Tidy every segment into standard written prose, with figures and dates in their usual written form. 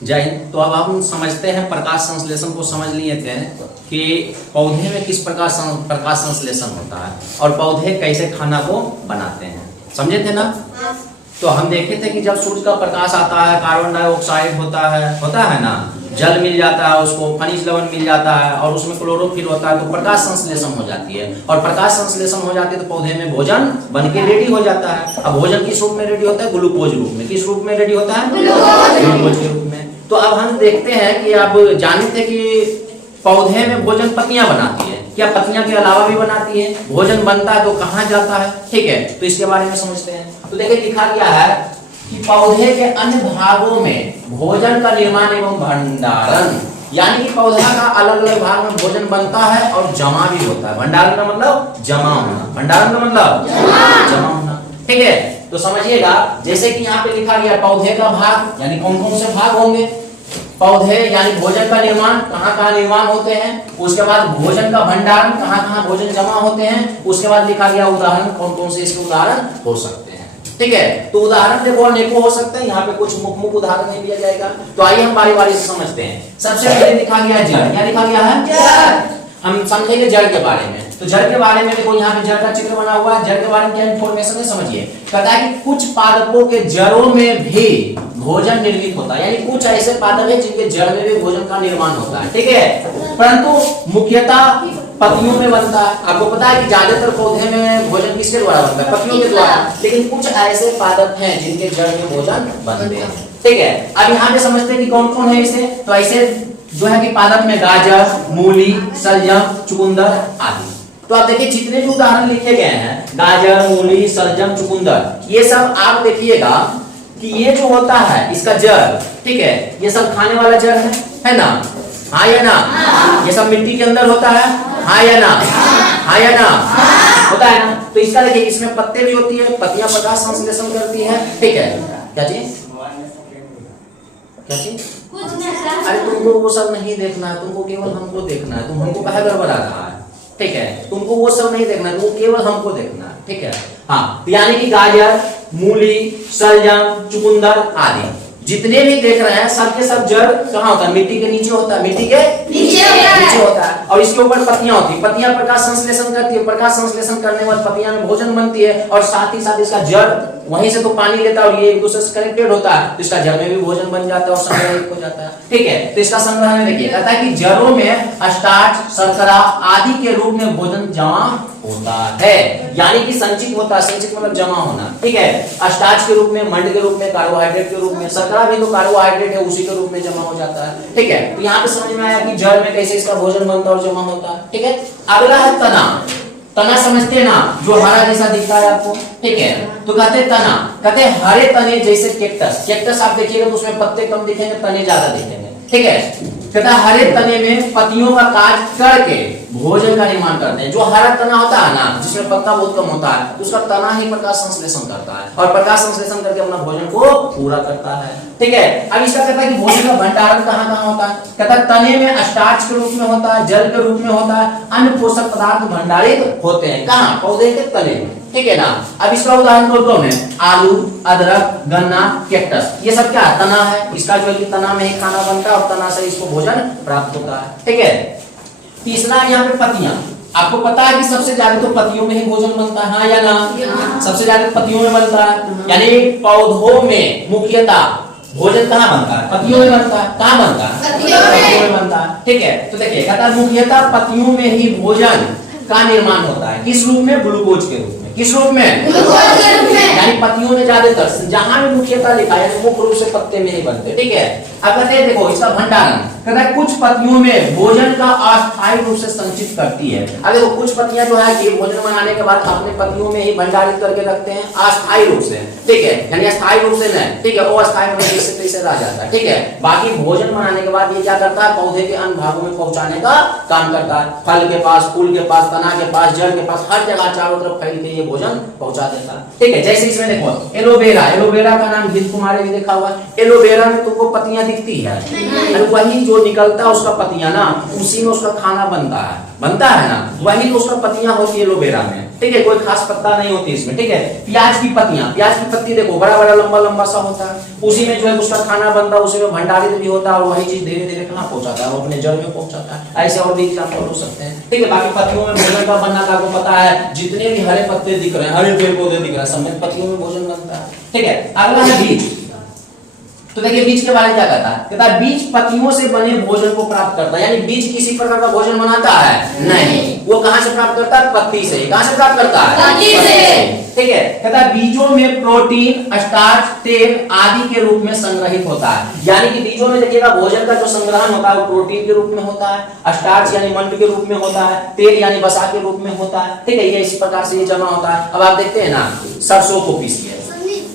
जय हिंद। तो अब हम समझते हैं प्रकाश संश्लेषण को। समझ लिए थे कि पौधे में किस प्रकार प्रकाश संश्लेषण होता है और पौधे कैसे खाना को बनाते हैं, समझे थे ना। तो हम देखे थे कि जब सूर्य का प्रकाश आता है कार्बन डाइऑक्साइड होता है ना, जल मिल जाता है, उसको खनिज लवण मिल जाता है और उसमें क्लोरोफिल होता है, तो प्रकाश संश्लेषण हो जाती है। और प्रकाश संश्लेषण हो जाती है तो पौधे में भोजन बन के रेडी हो जाता है। अब भोजन किस रूप में रेडी होता है? ग्लूकोज रूप में। किस रूप में रेडी होता है? ग्लूकोज के रूप में। तो अब हम देखते हैं कि अब जानते कि पौधे में भोजन पत्तियां बनाती है, क्या पत्तियां के अलावा भी बनाती है? भोजन बनता है तो कहाँ जाता है? ठीक है, तो इसके बारे में समझते हैं। तो देखिए लिखा गया है कि पौधे के अन्य भागों में भोजन का निर्माण एवं भंडारण, यानी कि पौधा का अलग अलग भाग में भोजन बनता है और जमा भी होता है। भंडारण का मतलब जमा होना, भंडारण का मतलब जमा होना। ठीक है, तो समझिएगा जैसे कि यहाँ पे लिखा गया पौधे का भाग, यानी कौन कौन से भाग होंगे? पौधे यानी भोजन का निर्माण, कहाँ कहाँ निर्माण होते हैं। उसके बाद भोजन का भंडारण, कहाँ कहाँ भोजन जमा होते हैं। उसके बाद लिखा गया उदाहरण, कौन कौन से इसके उदाहरण हो सकते हैं। ठीक है, तो उदाहरण देखो अनेकों हो सकते हैं, यहाँ पे कुछ मुख्य उदाहरण नहीं दिया जाएगा। तो आइए हम बारी बारी से समझते हैं। सबसे पहले लिखा गया जड़। क्या लिखा गया है? जड़। हम समझेंगे जड़ के बारे में। तो जड़ के बारे में देखो यहाँ पे जड़ का चित्र बना हुआ है। जड़ के बारे में क्या इंफॉर्मेशन है समझिए। कहता है कि कुछ पादपों के जड़ों में भी भोजन निर्मित होता है, यानी कुछ ऐसे पादप है जिनके जड़ में भी भोजन का निर्माण होता है। ठीक है, परंतु मुख्यतः पत्तियों में बनता है। आपको पता है कि ज्यादातर पौधे में भोजन किसके द्वारा बनता है? पत्तियों के द्वारा। लेकिन कुछ ऐसे पादप हैं जिनके जड़ में भोजन बनते हैं। ठीक है, अब यहाँ पे समझते हैं कि कौन कौन है इसे। तो ऐसे जो है कि पादप में गाजर, मूली, शलजम, चुकंदर आदि। तो आप देखिए जितने भी उदाहरण लिखे गए हैं, गाजर, मूली, शलजम, चुकंदर, ये सब आप देखिएगा कि ये जो होता है इसका जड़, ठीक है, ये सब खाने वाला जड़ है ना? हाँ या ना? ये सब मिट्टी के अंदर होता है, हाँ या ना? हाँ या ना? होता है ना? तो इसका देखिए इसमें पत्ते भी होती है, पत्तियां प्रकाश संश्लेषण करती है। ठीक है, क्या चीज? क्या चीज? अरे तुमको वो सब नहीं देखना है, तुमको केवल हमको देखना है। तुम हमको कहा गड़बड़ा रहा है। ठीक है, तुमको वो सब नहीं देखना है, तुमको केवल हमको देखना है। ठीक है, हाँ, यानी कि गाजर, मूली, शलजम, चुकंदर आदि जितने भी देख रहे हैं सबके सब जड़ कहाँ होता है? मिट्टी के नीचे होता है। मिट्टी के नीचे होता है और इसके ऊपर पत्तियां होती है। पत्तियां प्रकाश संश्लेषण करती है। प्रकाश संश्लेषण करने के बाद पत्तियां में भोजन बनती है और साथ ही साथ इसका जड़ वहीं से तो पानी लेता है और ये एक दूसरे से कनेक्टेड होता है, तो इसका जड़ में भी भोजन बन जाता है और संग्रहित हो जाता है। ठीक है, तो इसका संग्रह में देखिए कहता है कि जड़ों में स्टार्च, शर्करा आदि के रूप में भोजन जमा होता है, यानी कि संचित होता है। संचित मतलब जमा होना। ठीक है, स्टार्च के रूप में, मंड के रूप में, कार्बोहाइड्रेट के रूप में, शर्करा भी तो कार्बोहाइड्रेट है, उसी के रूप में जमा हो जाता है। ठीक है, तो यहाँ पे समझ में आया कि जड़ में कैसे इसका भोजन बनता है और जमा होता है। ठीक है, अगला है तना। तना समझते हैं ना, जो हरा जैसा दिखता है आपको। ठीक है, तो कहते हैं तना, कहते हैं हरे तने जैसे कैक्टस। कैक्टस आप देखिएगा तो उसमें पत्ते कम दिखेंगे, तने ज्यादा दिखेंगे। ठीक है, कहता है हरे तने में पत्तियों का काट करके भोजन का निर्माण करते हैं। जो हरा तना होता है ना, जिसमें पत्ता बहुत कम होता है, उसका तना ही प्रकाश संश्लेषण करता है और प्रकाश संश्लेषण करके अपना भोजन को पूरा करता है। ठीक है, अब इसका कहता है कि भोजन का भंडारण कहाँ कहाँ होता है। कहता है तने में स्टार्च के रूप में होता है, जल के रूप में होता है, अन्य पोषक पदार्थ भंडारित होते हैं। कहाँ? पौधे के तने में। ठीक है ना। अब इसका उदाहरण कौन है? आलू, अदरक, गन्ना, कैक्टस, ये सब क्या है? तना है। इसका जो है कि तना में ही खाना बनता है और तना से इसको भोजन प्राप्त होता है। ठीक है, तीसरा यहाँ पे पत्तियां। आपको पता है कि सबसे ज्यादा तो पत्तियों में ही भोजन बनता है, हाँ या ना? सबसे ज्यादा पत्तियों में बनता है, यानी पौधों में मुख्यतः भोजन कहाँ बनता है? पत्तियों में बनता है। कहाँ बनता है? पत्तियों में बनता है। ठीक है, तो देखिए कहता है मुख्यतः पत्तियों में ही भोजन का निर्माण होता है। किस रूप में? ग्लूकोज के रूप में। किस रूप में? ग्लूकोज के रूप में। यानी पत्तियों में ज्यादातर जहां भी मुख्यतः लिखा है मुख्य रूप से पत्ते में ही बनते। ठीक है, अब कहते हैं देखो इसका भंडारण। कहता है कुछ पत्तियों में भोजन का अस्थायी रूप से संचित करती है। अब देखो कुछ पत्तियां जो है कि भोजन बनाने के बाद अपने पत्तियों में ही भंडारित करके रखते हैं अस्थायी रूप से। ठीक है, यानी अस्थायी रूप से नहीं। ठीक है, वो अस्थायी रूप से कैसे रह जाता है। ठीक है, बाकी भोजन बनाने के बाद ये क्या करता है? पौधे के अन्य भागों में पहुंचाने का काम करता है। फल के पास, फूल के पास, तना के पास, जड़ के पास, हर जगह चारों तरफ फैल के ये भोजन पहुंचा देता है। ठीक है, जैसे इसमें देखो एलोवेरा। एलोवेरा का नाम गीत कुमार भी देखा हुआ है। एलोवेरा में तुमको पत्तियां दिखती है, वही जो निकलता है उसका पत्तियां ना, उसी में उसका खाना बनता है। बनता है ना, वही तो उसका पत्तियां होती है एलोवेरा में, ठीक है, कोई खास पत्ता नहीं होती इसमें, ठीक है। प्याज की पत्तियां, प्याज की पत्ती देखो बड़ा बड़ा लंबा लंबा सा होता है, उसी में जो है उसका खाना बनता है, उसी में भंडारित भी होता है और वही चीज धीरे धीरे कहाँ पहुंचाता है, वो अपने जड़ में पहुंचाता है। ऐसे और भी एग्जाम्पल हो सकते हैं, ठीक है। बाकी पत्तियों में भोजन का बनना का आपको पता है, जितने भी हरे पत्ते दिख रहे हैं, हरे पेड़ पौधे दिख रहे हैं, सब में पत्तियों में भोजन बनता है, ठीक है। अगला है बीज। तो देखिए बीज के बारे में क्या कहता है, कहता है बीज पत्तियों से बने भोजन को प्राप्त करता है, यानी बीज किसी प्रकार का भोजन बनाता है नहीं, वो कहां से प्राप्त करता है, पत्ती से। कहां से प्राप्त करता है, पत्ती से, ठीक है। कहता है बीजों में प्रोटीन, स्टार्च, तेल आदि के रूप में संग्रहित होता है, यानी कि बीजों में देखिएगा भोजन का जो संग्रहण होता है वो प्रोटीन के रूप में होता है, स्टार्च यानी मंड के रूप में होता है, तेल यानी वसा के रूप में होता है, ठीक है। ये इस प्रकार से ये जमा होता है। अब आप देखते हैं ना, सरसों को पीसिए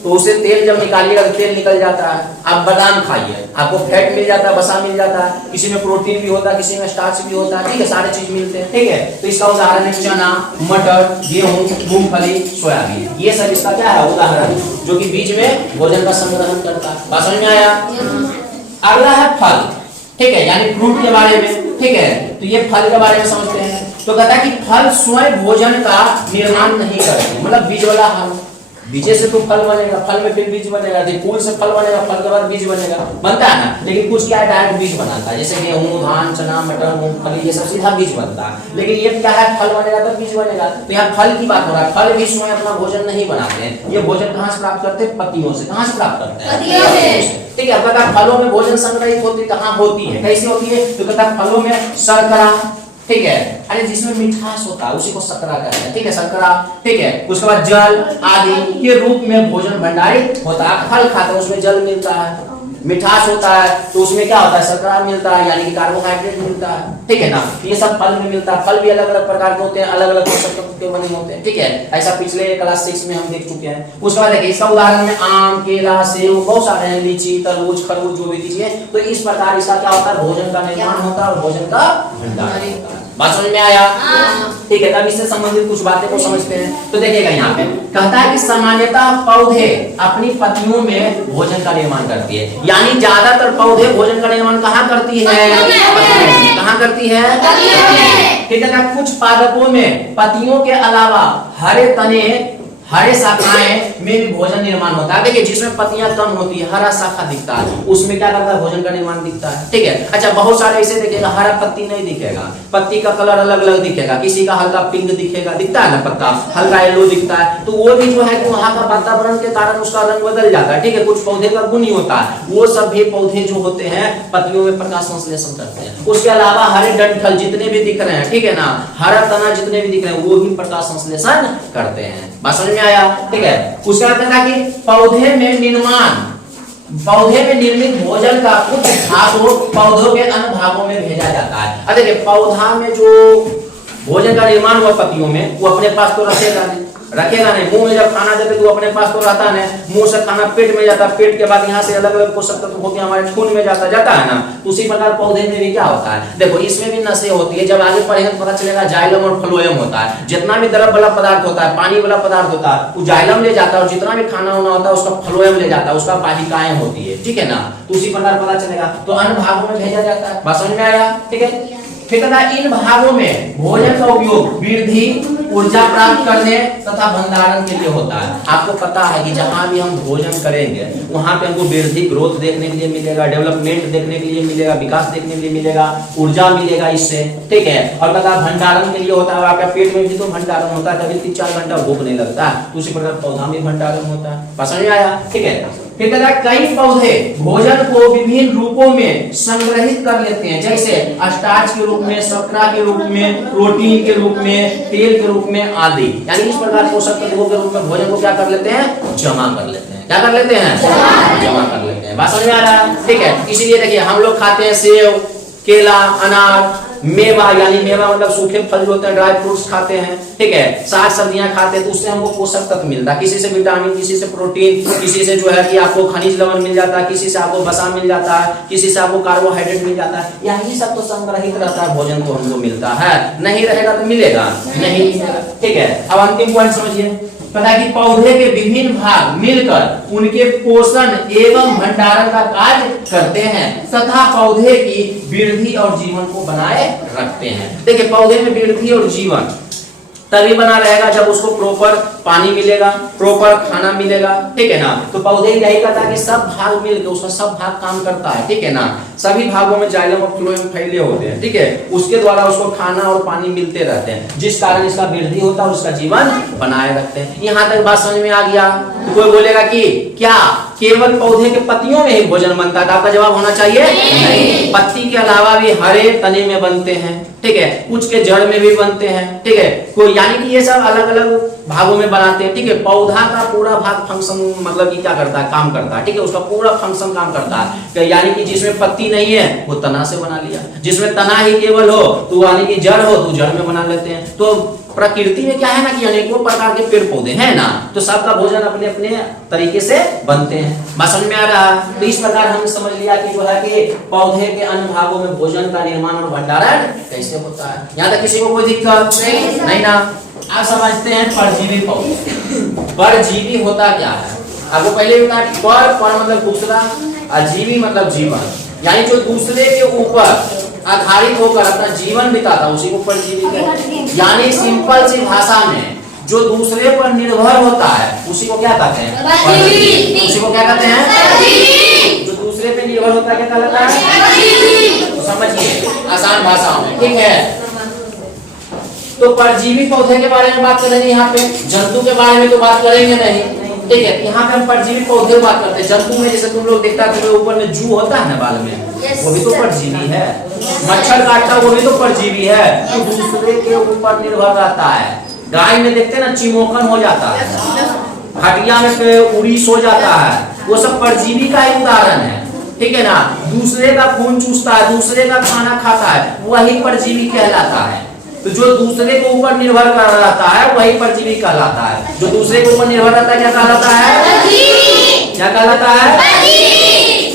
तो उसे तेल जब निकालिएगा तो तेल निकल जाता है। आप बादाम खाइए, आपको फैट मिल जाता है, वसा मिल जाता है, किसी में प्रोटीन भी होता है, किसी में स्टार्च भी होता है, ठीक है, सारे चीज मिलते हैं, ठीक है। तो इसका उदाहरण है चना, मटर, गेहूं, मूंगफली, सोयाबीन, ये सब इसका क्या है, उदाहरण, जो कि बीज में भोजन का संग्रहण करता है। बात समझ में आया। अगला है फल, ठीक है, यानी फ्रूट के बारे में, ठीक है। तो ये फल के बारे में समझते हैं। तो कहता है कि फल स्वयं भोजन का निर्माण नहीं करते, मतलब बीज वाला हम बीजे से तो फल बनेगा, फल में फिर बीज बनेगा, फूल से फल बनेगा, फल के बाद बीज बनेगा, बनता है ना। लेकिन कुछ क्या है, डायरेक्ट बीज बनाता है, जैसे गेहूं, धान, चना, मटर, मूंगफली, ये सब सीधा बीज बनता है। लेकिन ये क्या है, फल बनेगा तो बीज बनेगा। तो यहाँ फल की बात हो रहा है, फल भी स्वयं अपना भोजन नहीं बनाते हैं, ये भोजन कहाँ से प्राप्त करते हैं, पत्तियों से। कहाँ से प्राप्त करते हैं, पत्तियों से, ठीक है। अब फलों में भोजन संग्रहित होती कहाँ होती है, कैसी होती है, तो कहता है फलों में शर्करा, ठीक है, अरे जिसमें मिठास होता है उसी को शर्करा कहते हैं, ठीक है, शर्करा, ठीक है। उसके बाद जल आदि के रूप में भोजन भंडारित होता है। फल खाते हैं उसमें जल मिलता है, मिठास होता है, तो उसमें क्या होता है, शर्करा मिलता है, यानी कि कार्बोहाइड्रेट मिलता है, ठीक है ना। ये सब फल में मिलता है। फल भी अलग अलग प्रकार के होते हैं, अलग अलग पोषक तत्व के बने होते हैं, ठीक है। ऐसा पिछले क्लास 6 में हम देख चुके हैं। उसके बाद देखिए इसका उदाहरण में आम, केला, सेब, बहुत सारे हैं, लीची, तरबूज, खरबूज, जो भी दीजिए। तो इस प्रकार इसका क्या होता है, भोजन का निर्माण होता है और भोजन का भंडारण होता है। बात समझ में आया, ठीक है। तब इससे संबंधित कुछ बातें को समझते हैं। तो देखिएगा यहाँ पे कहता है कि सामान्यतः पौधे अपनी पत्तियों में भोजन का निर्माण करती है, यानी ज्यादातर पौधे भोजन का निर्माण कहाँ करती है, कहाँ करती है, ठीक है। कुछ पादपों में पत्तियों के अलावा हरे तने, हरे शाखाएं में भी भोजन निर्माण होता है। देखिए जिसमें पत्तियां कम होती है, हरा शाखा दिखता है, उसमें क्या करता है, भोजन का निर्माण दिखता है, ठीक है। अच्छा बहुत सारे ऐसे दिखेगा, हरा पत्ती नहीं दिखेगा, पत्ती का कलर अलग अलग दिखेगा, किसी का हल्का पिंक दिखेगा, दिखता है ना, पत्ता हल्का येलो दिखता है, तो वो भी जो है कि वहाँ का वातावरण के कारण उसका रंग बदल जाता है, ठीक है। कुछ पौधे का गुण ही होता है, वो सभी पौधे जो होते हैं पत्तियों में प्रकाश संश्लेषण करते हैं। उसके अलावा हरे डंठल जितने भी दिख रहे हैं, ठीक है ना, हरा तना जितने भी दिख रहे हैं, वो भी प्रकाश संश्लेषण करते हैं। बात समझ में आया, ठीक है। उसके बाद कहता है कि पौधे में निर्मित भोजन का कुछ भाग पौधों के अन्य भागों में भेजा जाता है। अब देखिए पौधा में जो भोजन का निर्माण हुआ पत्तियों में, वो अपने पास तो रखेगा नहीं, मुंह में जब खाना देते तो अपने पास तो रहता नहीं, मुंह से खाना पेट में जाता, पेट के बाद यहाँ से अलग अलग पोषक तत्व होकर हमारे खून में जाता है ना। तो उसी प्रकार पौधे में भी क्या होता है, देखो इसमें भी नसें होती है, जब आगे पढ़ेंगे तो पता चलेगा जाइलम और फ्लोएम होता है। जितना भी द्रव वाला पदार्थ होता है, पानी वाला पदार्थ होता है, वो जाइलम ले जाता है, और जितना भी खाना होना होता है उसका फ्लोएम ले जाता है, उसका वाहिकाएं होती है, ठीक है ना। तो उसी प्रकार पता चलेगा, तो अन्य भागों में भेजा जाता है। बात समझ में आया, ठीक है। फिर इन भागों में भोजन का उपयोग वृद्धि, ऊर्जा प्राप्त करने तथा भंडारण के लिए होता है। आपको पता है कि जहां भी हम भोजन करेंगे वहां पे हमको वृद्धि, ग्रोथ देखने के लिए मिलेगा, डेवलपमेंट देखने के लिए मिलेगा, विकास देखने के लिए मिलेगा, ऊर्जा मिलेगा इससे, ठीक है। और पता भंडारण के लिए होता है, आपका पेट में भी तो भंडारण होता है, कभी 3-4 घंटा भूख नहीं लगता, तो उसी प्रकार पौधा में भंडारण होता है। समझ में आया, ठीक है। फिर कहता है कई पौधे भोजन को विभिन्न रूपों में संग्रहित कर लेते हैं, जैसे स्टार्च के रूप में, शर्करा के रूप में, प्रोटीन के रूप में, तेल के रूप में आदि, यानी इस प्रकार पोषक तत्वों के रूप में भोजन को क्या कर लेते हैं, जमा कर लेते हैं। क्या कर लेते हैं, जमा कर लेते हैं। बात समझ में आ रहा है, ठीक है। इसीलिए देखिए हम लोग खाते हैं सेब, केला, अनार, मेवा, यानी मेवा मतलब सूखे फल जो होते हैं, ड्राई फ्रूट्स खाते हैं, ठीक है, साग सब्जियां खाते हैं, तो उससे हमको पोषक तत्व मिलता है, किसी से विटामिन, किसी से प्रोटीन, किसी से जो है कि आपको खनिज लवण मिल जाता है, किसी से आपको वसा मिल जाता है, किसी से आपको कार्बोहाइड्रेट मिल जाता है। यही सब तो संग्रहित रहता है, भोजन तो हमको मिलता है, नहीं रहेगा तो मिलेगा नहीं, ठीक है। अब अंतिम पॉइंट समझिए, पता है कि पौधे के विभिन्न भाग मिलकर उनके पोषण एवं भंडारण का कार्य करते हैं तथा पौधे की वृद्धि और जीवन को बनाए रखते हैं। देखिए पौधे में वृद्धि और जीवन तभी बना रहेगा जब उसको प्रॉपर पानी मिलेगा, प्रॉपर खाना मिलेगा, ठीक है ना। तो पौधे यही करता है कि सब भाग मिलकर उसका सब भाग काम करता है, ठीक है ना। सभी भागों में जाइलम और फ्लोएम फैले होते हैं, ठीक है। उसके द्वारा उसको खाना और पानी मिलते रहते हैं जिस कारण इसका वृद्धि होता है और उसका जीवन बनाए रखते हैं। यहाँ तक बात समझ में आ गया। तो कोई बोलेगा कि क्या केवल पौधे के पत्तियों में ही भोजन बनता है? आपका जवाब होना चाहिए नहीं। पत्ती के अलावा भी हरे तने में बनते हैं, ठीक है। कुछ के जड़ में भी बनते हैं, ठीक है। कोई यानी कि ये सब अलग अलग भागों में बनाते हैं, ठीक है। पौधा का पूरा भाग फंक्शन मतलब कि क्या करता है, काम करता है, ठीक है। उसका पूरा फंक्शन काम करता है। यानी कि जिसमें पत्ती नहीं है वो तना से बना लिया, जिसमें तना ही केवल हो तो यानी कि जड़ हो तो जड़ में बना लेते हैं। तो प्रकृति में क्या है ना कि अनेकों प्रकार के पेड़ पौधे हैं ना, तो सबका भोजन अपने अपने तरीके से बनते हैं। बात समझ में आ रहा है? तो इस प्रकार हम समझ लिया कि जो है कि पौधे के अन्य भागों में भोजन का निर्माण और भंडारण कैसे होता है। यहाँ तक किसी को कोई दिक्कत नहीं ना। आप समझते हैं परजीवी पौधे। परजीवी होता क्या है? आपको पहले भी कहा पर मतलब दूसरा, अजीवी मतलब जीवन, यानी जो दूसरे के ऊपर आधारित होकर अपना जीवन बिताता उसी को परजीवी कहते हैं। यानी सिंपल सी भाषा में जो दूसरे पर निर्भर होता है उसी को क्या कहते हैं? परजीवी। उसी को क्या कहते हैं? जो दूसरे पे निर्भर होता है क्या कहलाता है? तो समझिए आसान भाषा में, ठीक है। तो परजीवी पौधे के बारे में बात करेंगे, यहाँ पे जंतु के बारे में तो बात करेंगे नहीं, ठीक है। यहाँ पे हम परजीवी पौधे बात करते हैं। जंतु में जैसे तुम लोग देखता है ऊपर में जू होता है ना बाल में, वो भी तो परजीवी है। मच्छर काटता वो भी तो परजीवी है, तो दूसरे के ऊपर निर्भर रहता है। गाय में देखते हैं ना चिमोकन हो जाता है, हटिया में उड़ीस हो जाता है, वो सब परजीवी का ही उदाहरण है, ठीक है ना। दूसरे का खून चूसता है, दूसरे का खाना खाता है, वही परजीवी कहलाता है। तो जो दूसरे के ऊपर निर्भर कर रहता है वही परजीवी कहलाता है। जो दूसरे के ऊपर निर्भर रहता है क्या कहलाता है? क्या कहलाता है?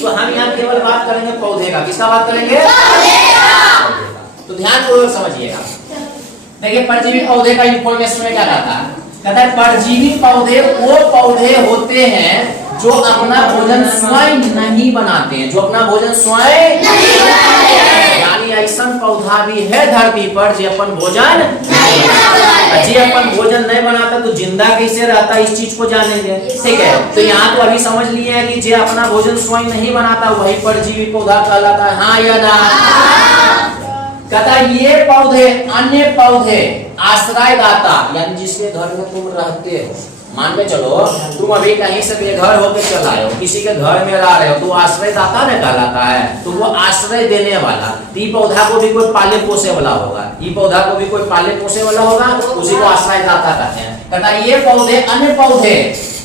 तो हम यहाँ केवल बात करेंगे पौधे का। किसका बात करेंगे? तो ध्यान पूर्वक समझिएगा। देखिए परजीवी पौधे का इंफॉर्मेशन में क्या कहता है? कहता है परजीवी पौधे वो पौधे होते हैं जो अपना भोजन स्वयं नहीं बनाते हैं, जो अपना भोजन स्वयं नहीं बनाते हैं। यानी ऐसा पौधा भी है धरती पर जो अपन भोजन नहीं बनाता। जो अपन भोजन नहीं बनाता तो जिंदा कैसे रहता है, इस चीज को जानेंगे, ठीक है। तो यहाँ तो अभी समझ लिए हैं कि जो अपना भोजन स्वयं नहीं बनाता वही परजीवी पौधा कहलाता है, हाँ या ना? कहता ये पौधे अन्य पौधे आश्रयदाता, यानी जिसके घर में तुम रहते हो, मान के चलो तुम अभी कहीं से बेघर होकर चल आए हो, किसी के घर में रह रहे हो तो आश्रयदाता न कहलाता है। तो वो आश्रय देने वाला, ई पौधा को भी कोई पाले पोसे वाला होगा, ई पौधा को भी कोई पाले पोसे वाला होगा, उसी को आश्रयदाता कहते हैं। कहता ये पौधे अन्य पौधे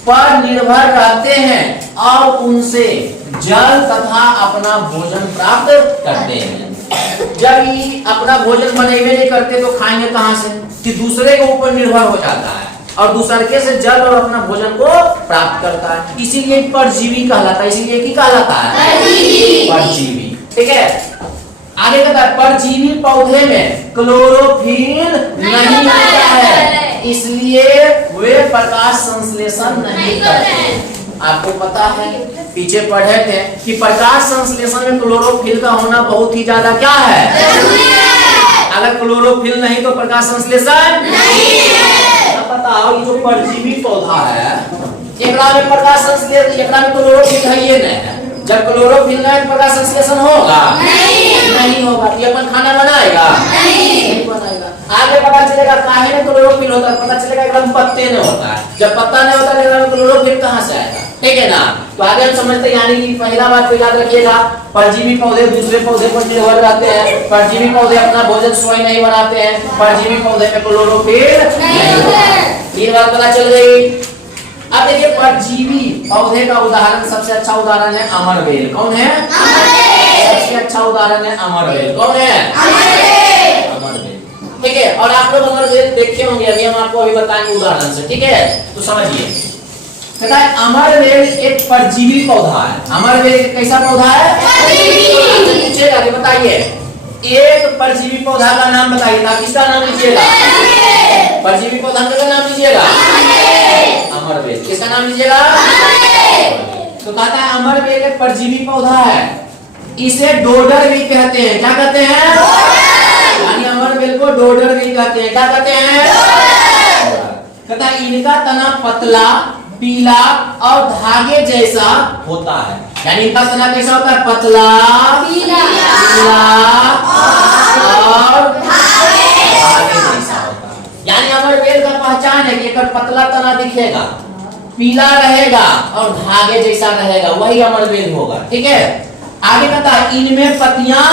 पर निर्भर रहते हैं और उनसे जल तथा अपना भोजन प्राप्त करते हैं। जब ये अपना भोजन बनेबे नहीं करते तो खाएंगे कहाँ से? कि दूसरे के ऊपर निर्भर हो जाता है और दूसरे से जल और अपना भोजन को प्राप्त करता है, इसीलिए परजीवी कहलाता है। इसीलिए क्या कहलाता है? परजीवी, ठीक है। आगे कहता है परजीवी पौधे में क्लोरोफिल नहीं होता है, इसलिए वे प्रकाश संश्लेषण नहीं करते। आपको पता है पीछे पढ़े थे कि प्रकाश संश्लेषण में क्लोरोफिल का होना बहुत ही ज्यादा क्या है? अगर क्लोरोफिल नहीं तो प्रकाश संश्लेषण नहीं है। बताओ ये जो परजीवी पौधा है एकरा में प्रकाश संश्लेषण, एकरा में क्लोरोफिल है ये नहीं है। जब क्लोरोफिल नहीं प्रकाश संश्लेषण होगा नहीं होगा। ये अपन खाना बनाएगा नहीं बनाएगा। आगे पता चलेगा काहे में क्लोरोफिल होता है, पता चलेगा एकदम पत्ते में होता है। जब पत्ता नहीं होता तो क्लोरोफिल कहाँ से आएगा, ठीक है ना। तो आगे हम समझते हैं, यानी कि पहला बात तो याद रखिएगा परजीवी पौधे दूसरे पौधे पर निर्भर रहते हैं, परजीवी पौधे अपना भोजन स्वयं नहीं बनाते हैं, परजीवी पौधे में क्लोरोफिल नहीं होता है। तीन बात पता चल गई। अब देखिए परजीवी पौधे का उदाहरण, सबसे अच्छा उदाहरण है अमरवेल। कौन है? सबसे अच्छा उदाहरण है अमरवेल। कौन है? अमरवेल, ठीक है। और आप लोग अमरवेल देखे होंगे, अभी हम आपको अभी बताएंगे उदाहरण से, ठीक है। तो समझिए कहता है अमरवेल एक परजीवी पौधा है। अमरवेल एक कैसा पौधा है? पूछेगा कि बताइए एक परजीवी पौधा का नाम बताइए, किसका नाम लीजिएगा? परजीवी पौधा का नाम लीजिएगा। अमरबेल। किसका नाम लीजिएगा? तो कहता है अमरबेल एक परजीवी पौधा है, इसे डोडर भी कहते हैं। क्या कहते हैं? यानी अमरबेल को डोडर भी कहते हैं। क्या कहते हैं? कहता है इनका तना पतला, पीला और धागे जैसा होता है। यानी इनका तना कैसा होता है? पतला, पीला और धागे जैसा होता है। यानी अमरबेल का पहचान है कि एक पतला तना दिखेगा, पीला रहेगा और धागे जैसा रहेगा, वही अमरबेल होगा। ठीक है, आगे बता, इनमें पत्तियां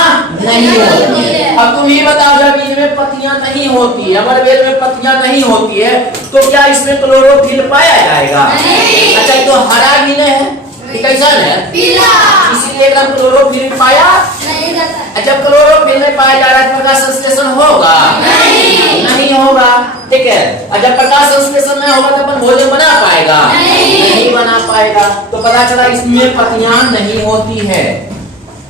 नहीं होती है। अब तुम ही बताओ, जब इनमें पत्तियां नहीं होती है, अमरबेल में पत्तियां नहीं होती है, तो क्या इसमें क्लोरोफिल पाया जाएगा? अच्छा, ये तो हरा गिले है, कैसा है? पीला, इसीलिए एकदम क्लोरोफिल पाया नहीं जाता। जब क्लोरोफिल नहीं पाया जा रहा है, प्रकाश संश्लेषण होगा? नहीं होगा। ठीक है, और जब प्रकाश संश्लेषण नहीं होगा तो अपन भोजन बना पाएगा? नहीं बना पाएगा। तो पता चला इसमें पत्तियां नहीं होती है।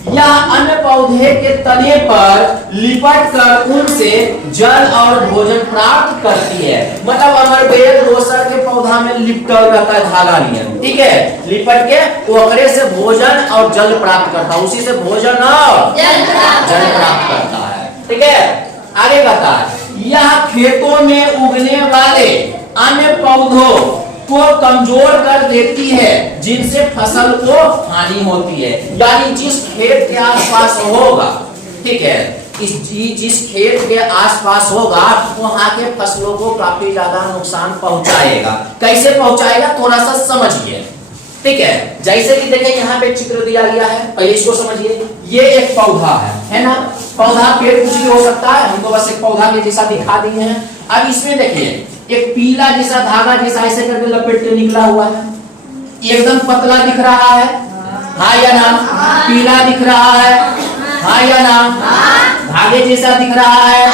यह अन्य पौधे के तने पर लिपट कर उनसे जल और भोजन प्राप्त करती है। मतलब अमरबेल दोसर के पौधा में लिपटल रहता है धागा लिए। ठीक है, लिपट के ओकरे से भोजन और जल प्राप्त करता है, उसी से भोजन और जल प्राप्त करता है। ठीक है, आगे बता, यह खेतों में उगने वाले अन्य पौधों को कमजोर कर देती है, जिनसे फसल को हानि होती है। यानी जिस खेत के आसपास होगा, ठीक है, जिस खेत के आसपास होगा वहां के फसलों को काफी ज्यादा नुकसान पहुंचाएगा। कैसे पहुंचाएगा थोड़ा सा समझिए। ठीक है, जैसे कि देखिए यहाँ पे चित्र दिया गया है, पहले इसको समझिए। ये एक पौधा है ना? पौधा पेड़ कुछ भी हो सकता है, हमको बस एक पौधा के जैसा दिखा दिए हैं। अब इसमें देखिए एक पीला जैसा धागा जैसा ऐसे करके लपेट के निकला हुआ है, एकदम पतला दिख रहा है, हाँ या ना? पीला दिख रहा है, हाँ या ना? धागे जैसा दिख रहा है,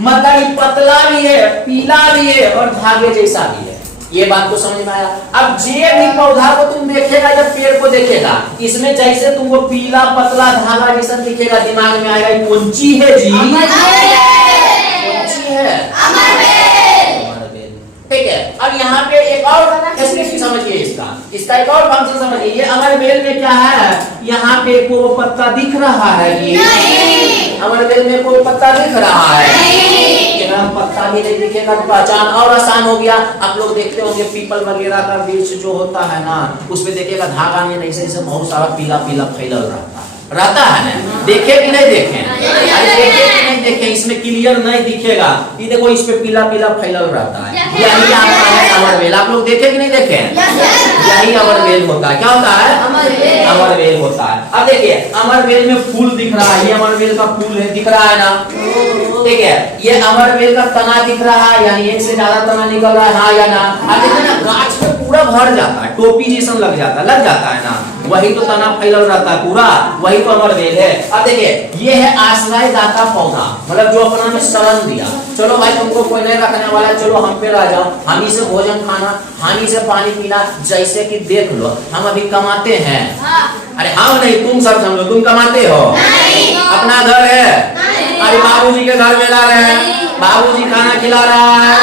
मतलब पतला भी है, पीला भी है और धागे जैसा भी है। ये बात तो समझ में आया। अब जे भी पौधा को तुम देखेगा, जब पेड़ को देखेगा, इसमें जैसे तुमको पीला पतला धागा जैसा दिखेगा, दिमाग में आएगा कौन ची है जी? कौन ची है? ठीक है, अब यहाँ पे एक और समझिए, इसका एक और फंक्शन समझिए। ये अमरबेल में क्या है? यहाँ पे को पत्ता दिख रहा है? ये अमरबेल में को पत्ता दिख रहा है? पत्ता भी नहीं दिखेगा तो पहचान और आसान हो गया। आप लोग देखते होंगे पीपल वगैरह का वृक्ष जो होता है ना, उसपे देखिएगा धागा में ऐसे बहुत सारा पीला पीला फैलल रहता है ना? देखे कि नहीं देखे? अरे देखे कि नहीं देखे? इसमें क्लियर नहीं दिखेगा, ये देखो इस पे पीला पीला फैलल रहता है। यही आपका है अमरबेल। आप लोग देखे कि नहीं देखे? यही अमरबेल होता है। क्या होता है? अमरबेल होता है। अब देखिए अमरबेल में फूल दिख रहा है, ये अमरबेल का फूल है, दिख रहा है ना? ठीक है, ये अमरबेल का तना दिख रहा है, यानी एक से ज्यादा तना निकल रहा है, हाँ या ना? अब देखिए ना, गाछ में पूरा भर जाता है, टोपी जैसा लग जाता है ना, वही तो तना फैलल रहता है पूरा, वही तो अमरबेल है। अब देखिए ये है आश्रयदाता पौधा, मतलब जो अपना में शरण दिया। चलो भाई तुमको कोई नहीं रखने वाला, चलो हम पे आ जाओ, हम ही से भोजन खाना, हम ही से पानी पीना। जैसे कि देख लो, हम अभी कमाते हैं। अरे हम नहीं, तुम सब समझो, तुम कमाते हो? अपना घर है? अरे बाबूजी के घर में ला रहे हैं, बाबूजी खाना खिला रहा है,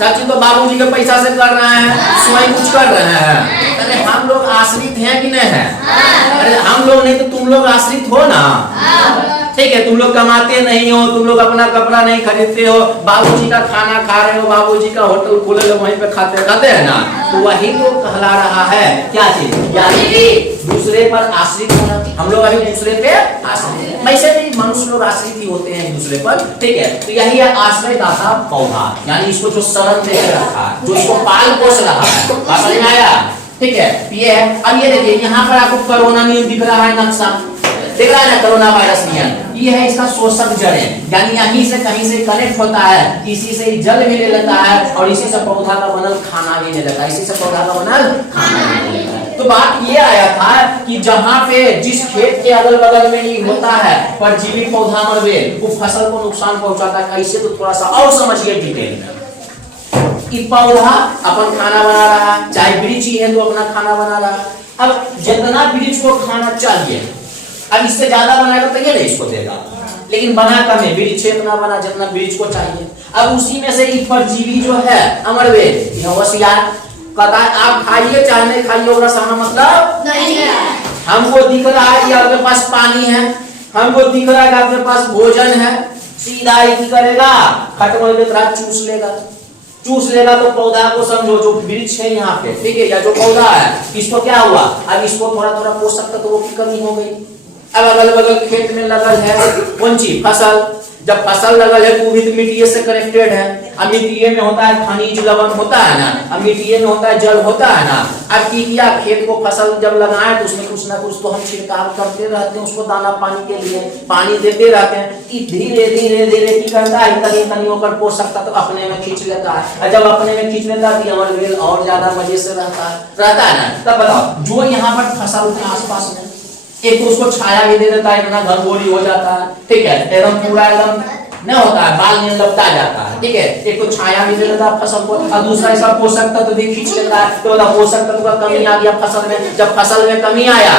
सच तो बाबूजी के पैसा से कर रहे हैं, स्वयं कुछ कर रहे हैं। अरे हम लोग आश्रित हैं कि नहीं है? अरे हम लोग नहीं तो तुम लोग आश्रित हो ना? ठीक है, तुम लोग कमाते नहीं हो, तुम लोग अपना कपड़ा नहीं खरीदते हो, बाबूजी का खाना खा रहे हो, बाबूजी का होटल खोले हो, वहीं पे खाते हैं ना? तो वही तो कहला रहा है क्या चीज? यानी कि दूसरे पर आश्रित होना। हम लोग अभी दूसरे पे आश्रित, वैसे भी मनुष्य लोग आश्रित ही होते हैं दूसरे पर। ठीक है, तो यही है आश्रयदाता पौधा, यानी इसको जो शरण दे रखा है, जो इसको पाल पोष रहा है। समझ में आया? ठीक है, ये है। अब ये देखिए यहाँ पर आपको कोरोना नियम दिख रहा है, नक्शा दिख रहा है ना, कोरोना वायरस नियम। ये है इसका शोषक जड़ें, यानी यहीं से कहीं से कनेक्ट होता है, इसी से जल भी ले लेता है और इसी से पौधा का बनल खाना भी ले लेता है, इसी से पौधा का बनल खाना भी ले लेता है। तो बात ये आया था कि जहाँ पे जिस खेत के अगल बगल में ये होता है परजीवी पौधा अमरबेल, वो फसल को नुकसान पहुंचाता है। कैसे? तो थोड़ा सा और समझिए डिटेल में। पौधा अपन खाना बना रहा है, चाहे वृक्ष ही है तो अपना खाना बना रहा है। अब जितना वृक्ष को खाना चाहिए, अब इससे ज्यादा बनाएगा तो ये नहीं इसको देगा, लेकिन बना कम है, वृक्ष इतना बना जितना वृक्ष को चाहिए। अब उसी में से एक परजीवी जो है अमरबेल, यह होशियार कहता है आप खाइए चाहे नहीं खाइए, और रसाना मतलब नहीं है। हमको दिख रहा है कि आपके पास पानी है, हमको दिख रहा है कि आपके पास भोजन है, सीधा ही की करेगा, खटमल की तरह चूस लेगा। चूस लेगा तो पौधा को समझो, जो वृक्ष है यहाँ पे, ठीक है, या जो पौधा है, इसको क्या हुआ, अब इसको थोड़ा थोड़ा पोषक तत्वों की कमी हो गई। अब अगल बगल खेत में लगल है कौन चीज, फसल। जब फसल लगल है तो भी तो मिट्टी से कनेक्टेड है। अब मिट्टी में होता है खनिज लवण होता है ना, अब मिट्टी में होता है जल होता है ना। अब की किया, खेत को फसल जब लगाए तो उसमें कुछ ना कुछ तो हम छिड़काव करते रहते हैं, उसको दाना पानी के लिए पानी देते रहते हैं कि धीरे धीरे धीरे की करता है, तनी तनी होकर पोषक तत्व अपने में खींच लेता है। और जब अपने में खींच लेता है तो हमारे वेल और ज्यादा मजे से रहता है ना। तब बताओ, जो यहाँ पर फसल के आसपास में एक तो उसको छाया भी दे देता है, इतना घनघोरी हो जाता है, ठीक है, एकदम पूरा एकदम न होता है, बाल में लपटा जाता है, ठीक है, एक तो छाया भी दे देता है फसल को, और दूसरा इसका पोषक तत्व भी खींच लेता है। तो बताओ पोषक तत्व का कमी आ गया फसल में, जब फसल में कमी आया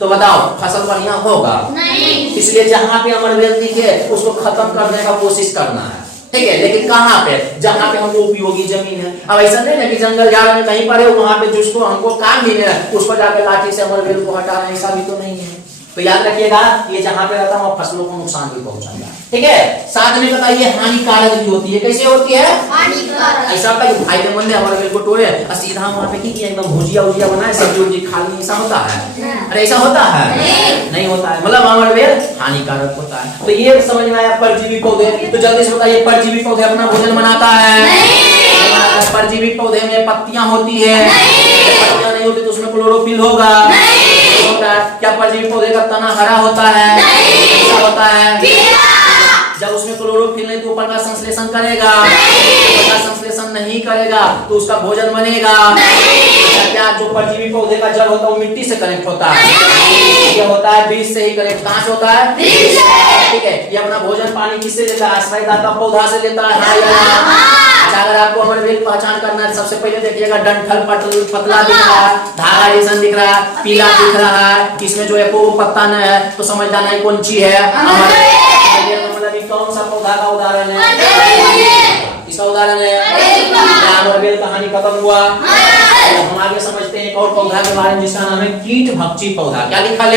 तो बताओ फसल बढ़िया होगा नहीं। इसलिए जहाँ पे अमरवेल दिखे उसको खत्म करने का कोशिश करना है, ठीक है, लेकिन कहाँ पे, जहाँ पे हमको उपयोगी जमीन है। अब ऐसा नहीं है कि जंगल झाड़ में कहीं पर है वहां पे जिसको हमको काम मिले उसको जाकर लाठी से अमरवेल को हटा रहे हैं, ऐसा भी तो नहीं है। तो याद रखिएगा, ये जहाँ पे रहता है फसलों को नुकसान भी पहुंचाएगा, ठीक है। साथ में बताइए हानिकारक भी होती है, कैसे होती है, हानिकारक। ऐसा होता है फायदेमंद है अमरवेल को तोड़े और सीधा वहां पे की किया एकदम भुजिया उजिया बनाए, सब्जी उब्जी खा ली, ऐसा होता है? अरे ऐसा होता है? नहीं होता है, मतलब अमरवेल हानिकारक होता है। तो ये समझ में आया परजीवी पौधे। तो जल्दी से बताइए, परजीवी पौधे अपना भोजन बनाता है? परजीवी पौधे में पत्तियां होती है, पत्तियां नहीं होती तो उसमें क्लोरोफिल होगा। क्या परजीवी पौधे का तना हरा होता है? कैसा होता है? जब उसमें क्लोरोफिल नहीं तो ऊपर का संश्लेषण करेगा, ऊपर का संश्लेषण नहीं करेगा तो उसका भोजन बनेगा। क्या जो परजीवी पौधे का जड़ होता है वो मिट्टी से कनेक्ट होता है? ये होता है बीज से ही कनेक्ट। कहाँ से होता है? ठीक है, ये अपना भोजन पानी किससे लेता है? आश्रयदाता पौधा से लेता है। अच्छा, अगर आपको अमरवेल की पहचान करना है, सबसे पहले देखिएगा डंठल पतला दिख रहा है, धागा जैसा दिख रहा है, पीला दिख रहा है, इसमें जो है वो पत्ता न है तो समझ जाना है कौन सी है अमरवेल। कौन सा पौधा का उदाहरण है? इसका उदाहरण है अमरवेल। कहानी खत्म हुआ। तो हम आगे समझते हैं एक और पौधा के बारे में जिसका नाम है कीटभक्षी पौधा। क्या लिखा है?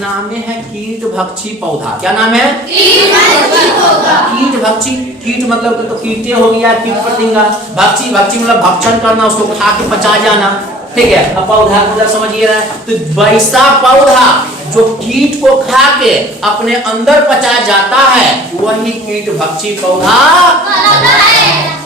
नाम है कीटभक्षी पौधा। क्या नाम है? कीटभक्षी। कीट मतलब तो कीटे हो गया, कीट पतंगा। भक्षी, भक्षी मतलब भक्षण करना, उसको खा के पचा जाना, ठीक है। अब पौधा मतलब समझिए रहे तो वैसा पौधा जो कीट को खा के अपने अंदर पचा जाता है वही कीटभक्षी पौधा।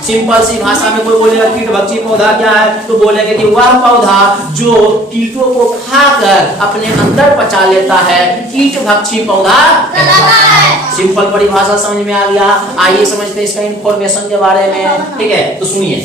सिंपल सी भाषा में कोई बोलेगा कीटभक्षी पौधा क्या है तो बोलेंगे कि वह पौधा जो कीटों को खाकर अपने अंदर पचा लेता है कीटभक्षी पौधा। सिंपल परिभाषा समझ में आ गया। आइए समझते हैं इसका इंफॉर्मेशन के बारे में, ठीक है। तो सुनिए,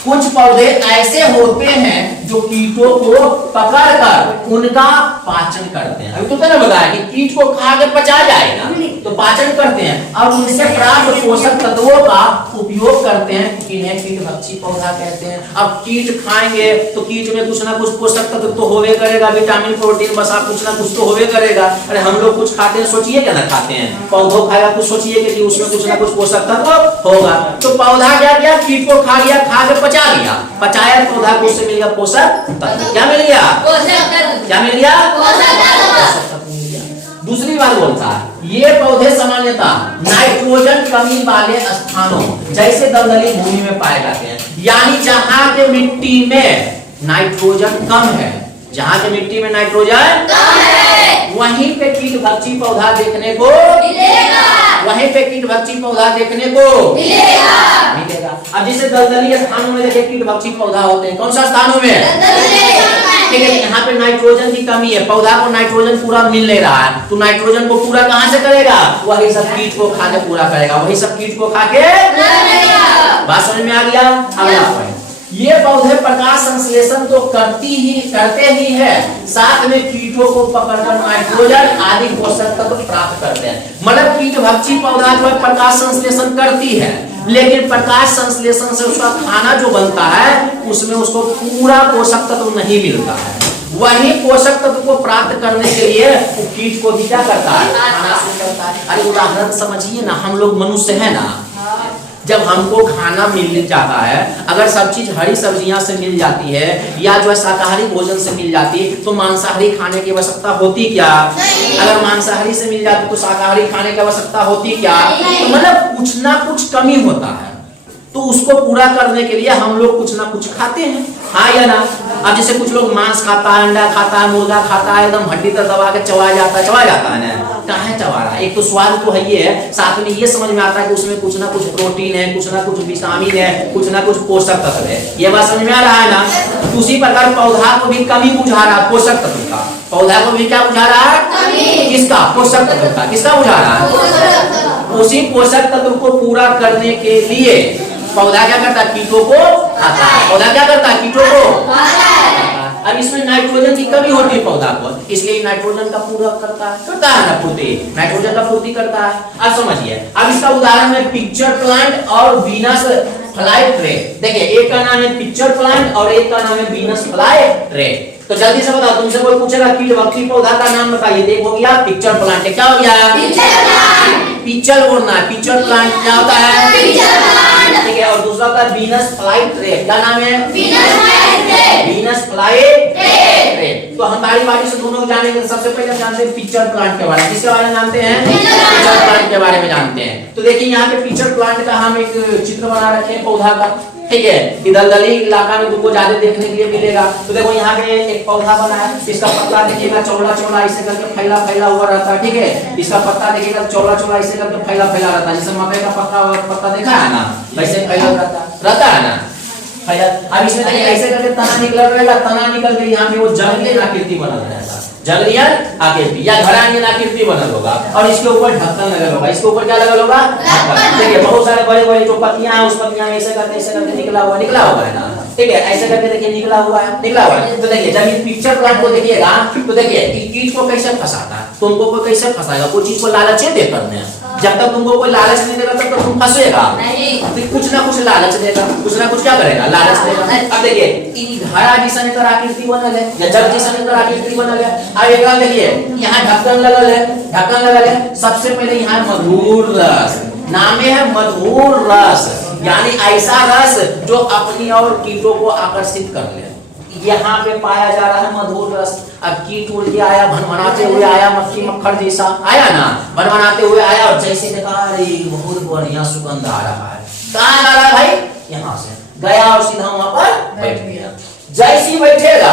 कुछ पौधे ऐसे होते हैं जो कीटों को पकड़कर उनका पाचन करते हैं। अभी तो मैंने बताया कि कीट को खा के पचा जाएगा तो पाचन करते हैं और उनसे प्राप्त पोषक तत्वों का उपयोग करते हैं, इन्हें कीटभक्षी पौधा कहते हैं। अब कीट खाएंगे तो कीट में कुछ ना कुछ पोषक तत्व तो होवे करेगा, विटामिन प्रोटीन वसा कुछ ना कुछ तो होवे करेगा। अरे हम लोग कुछ खाते हैं, सोचिए क्या ना खाते हैं, पौधों खाएगा कुछ, सोचिए कि उसमें कुछ ना कुछ पोषक तत्व होगा। तो पौधा क्या किया, कीट को खा लिया, खा के पचा लिया, पचाया पौधा को उससे मिल गया पोषक तत्व। क्या मिल गया? क्या मिल गया? पोषक तत्व मिल गया। दूसरी बात बोलता है ये पौधे सामान्यतः नाइट्रोजन कमी वाले स्थानों जैसे दलदली भूमि में पाए जाते हैं, यानी जहां के मिट्टी में नाइट्रोजन कम है, जहां के मिट्टी में नाइट्रोजन कम है वहीं पे कीटभक्षी पौधा देखने को मिलेगा, वहीं पे कीटभक्षी पौधा देखने को मिलेगा। अब जैसे दलदली स्थानों में देखिए कीटभक्षी पौधा होते हैं, कौन सा स्थानों में? ठीक है, यहाँ पे नाइट्रोजन की कमी है, पौधा को नाइट्रोजन पूरा मिल नहीं रहा है, तो नाइट्रोजन को पूरा कहाँ से करेगा? वही सब कीट को खा के पूरा करेगा, वही सब कीट को खा के। बात समझ में आ गया? अगला पॉइंट, ये पौधे प्रकाश संश्लेषण तो करते ही है, साथ में कीटों को पकड़कर नाइट्रोजन आदि पोषक तत्व प्राप्त करते हैं। मतलब कीटभक्षी पौधा जो है प्रकाश संश्लेषण करती है, लेकिन प्रकाश संश्लेषण से उसका खाना जो बनता है उसमें उसको पूरा पोषक तत्व नहीं मिलता है। वही पोषक तत्व को प्राप्त करने के लिए वो कीट को भी क्या करता है? खाना से करता है। अरे उदाहरण समझिए ना, हम लोग मनुष्य है ना, जब हमको खाना मिल जाता है, अगर सब चीज हरी सब्जियां से मिल जाती है या जो है शाकाहारी भोजन से मिल जाती है, तो मांसाहारी खाने की आवश्यकता होती क्या? अगर मांसाहारी से मिल जाती तो शाकाहारी खाने की आवश्यकता होती क्या? तो मतलब कुछ ना कुछ कमी होता है, तो उसको पूरा करने के लिए हम लोग कुछ ना कुछ खाते हैं, हाँ या ना? अब जैसे कुछ लोग मांस खाता है, अंडा खाता है, मुर्गा खाता है, एकदम हड्डी तक दबा के चबा जाता है ना? कहाँ चबा रहा है? एक तो स्वाद तो है ही है, साथ में ये समझ में आता है कि उसमें कुछ ना कुछ प्रोटीन है, कुछ ना कुछ विटामिन है, कुछ ना कुछ पोषक तत्व है। ये बात समझ में आ रहा है ना? उसी प्रकार पौधा को भी कमी बुझा रहा है पोषक तत्व का। पौधा को भी क्या बुझा रहा है? किसका? पोषक तत्व का। किसका बुझा रहा है? उसी पोषक तत्व को पूरा करने के लिए पौधा क्या करता है? कीटों को खाता है। पौधा क्या करता है? कीटों को खाता है। अब इसमें नाइट्रोजन की कमी होती है पौधा को, इसलिए नाइट्रोजन का पूरा करता है ना, पूर्ति, नाइट्रोजन का पूर्ति करता है। अब समझिए, अब इसका उदाहरण है पिक्चर प्लांट और वीनस फ्लाई ट्रे। देखिए, एक का नाम है पिक्चर प्लांट और एक का नाम है वीनस फ्लाई ट्रे। तो जल्दी से बताओ, तुमसे कोई पूछेगा कि पौधा का नाम बताइए, देखो गया पिक्चर प्लांट। क्या हो गया? पिक्चर बोलना है। पिक्चर प्लांट क्या होता है? ठीक है। और दूसरा होता है वीनस फ्लाई ट्रे। क्या नाम है? Venus fly tray. तो हम बारी बारी से दोनों जानेंगे। सबसे पहले हम जानते हैं पिक्चर प्लांट के बारे में। किसके बारे में जानते हैं? पिक्चर प्लांट के बारे में जानते हैं। तो देखिए, यहाँ पे पिक्चर प्लांट का हम एक चित्र बना रखे हैं पौधा का, ठीक है। दलदली इलाका में तुमको ज्यादा देखने के लिए मिलेगा। तो देखो, यहाँ पे एक पौधा बना है, इसका पत्ता देखिएगा चौड़ा चौड़ा ऐसे करके फैला हुआ रहता है, ठीक है। इसका पत्ता देखिएगा चौड़ा चौड़ा ऐसे करके फैला रहता है, जैसे मकई का पत्ता देखा है ना, वैसे फैला रहता है ना। अब इसमें देखिए ऐसे करके तना निकल रहेगा, तना निकल के यहाँ पे वो जंगली आकृति बनल रहेगा, जंगली आकृति या घरांगीन आकृति बनल होगा, और इसके ऊपर ढक्कन लगल होगा। इसके ऊपर क्या लगल होगा? ढक्कन। देखिए, बहुत सारे बड़े बड़े जो पत्तियां हैं, उस पत्तियां ऐसे करके निकला हुआ है ना, ठीक है। ऐसे करके देखिए निकला हुआ है। तो देखिए, जब इस पिक्चर प्लांट को देखिएगा तो देखिए कीट को कैसे फंसाता है, तुमको कोई कैसे फंसाएगा? कोई चीज को लालच देकर ने, जब तक तुमको कोई लालच नहीं देगा तब तक तुम फंसेगा नहीं। तो कुछ ना कुछ लालच देगा, कुछ ना कुछ क्या करेगा? लालच देगा। अब देखिए, घड़ा जैसा इधर आकृति बनल है या जग जैसा इधर आकृति बनल है। अब एक बार देखिए, यहाँ ढक्कन लगल है। सबसे पहले यहाँ मधुर रस, नामे है मधुर रस, यानी ऐसा रस जो अपनी और कीटों को आकर्षित कर ले। यहाँ पे पाया जा रहा है मधुर रस। अब कीट उड़ के आया, भनभनाते हुए आया, मक्खी मक्खर जैसा आया ना, भनभनाते हुए आया, और जैसे देखा अरे बहुत बढ़िया सुगंध आ रहा है। कहाँ आ रहा है भाई? यहाँ से गया और सीधा वहां पर बैठ गया। जैसे ही बैठेगा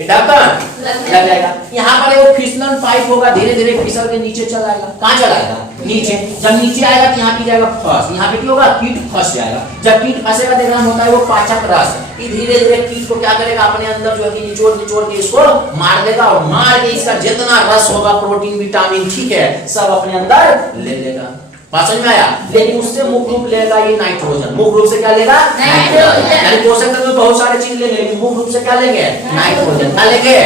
ढक्कन लग जाएगा। यहाँ पर वो फिसलन पाइप होगा, धीरे धीरे फिसल के नीचे चलाएगा। कहाँ चलाएगा? नीचे। जब नीचे आएगा तो यहाँ की जाएगा फंस, यहाँ पे क्या होगा? कीट फंस जाएगा। जब कीट फंसेगा, देखना होता है वो पाचक रस, धीरे धीरे कीट को क्या करेगा? अपने अंदर जो है कि निचोड़ के इसको मार देगा, और मार के इसका जितना रस होगा, प्रोटीन विटामिन, ठीक है, सब अपने अंदर ले लेगा। समझ में आया? लेकिन उससे मुख्य रूप लेगा ये नाइट्रोजन। मुख्य रूप से क्या लेगा? नाइट्रोजन। यानी पोषक तत्व बहुत सारे चीज लेंगे, लेकिन मुख्य रूप से क्या लेंगे? नाइट्रोजन। क्या लेंगे?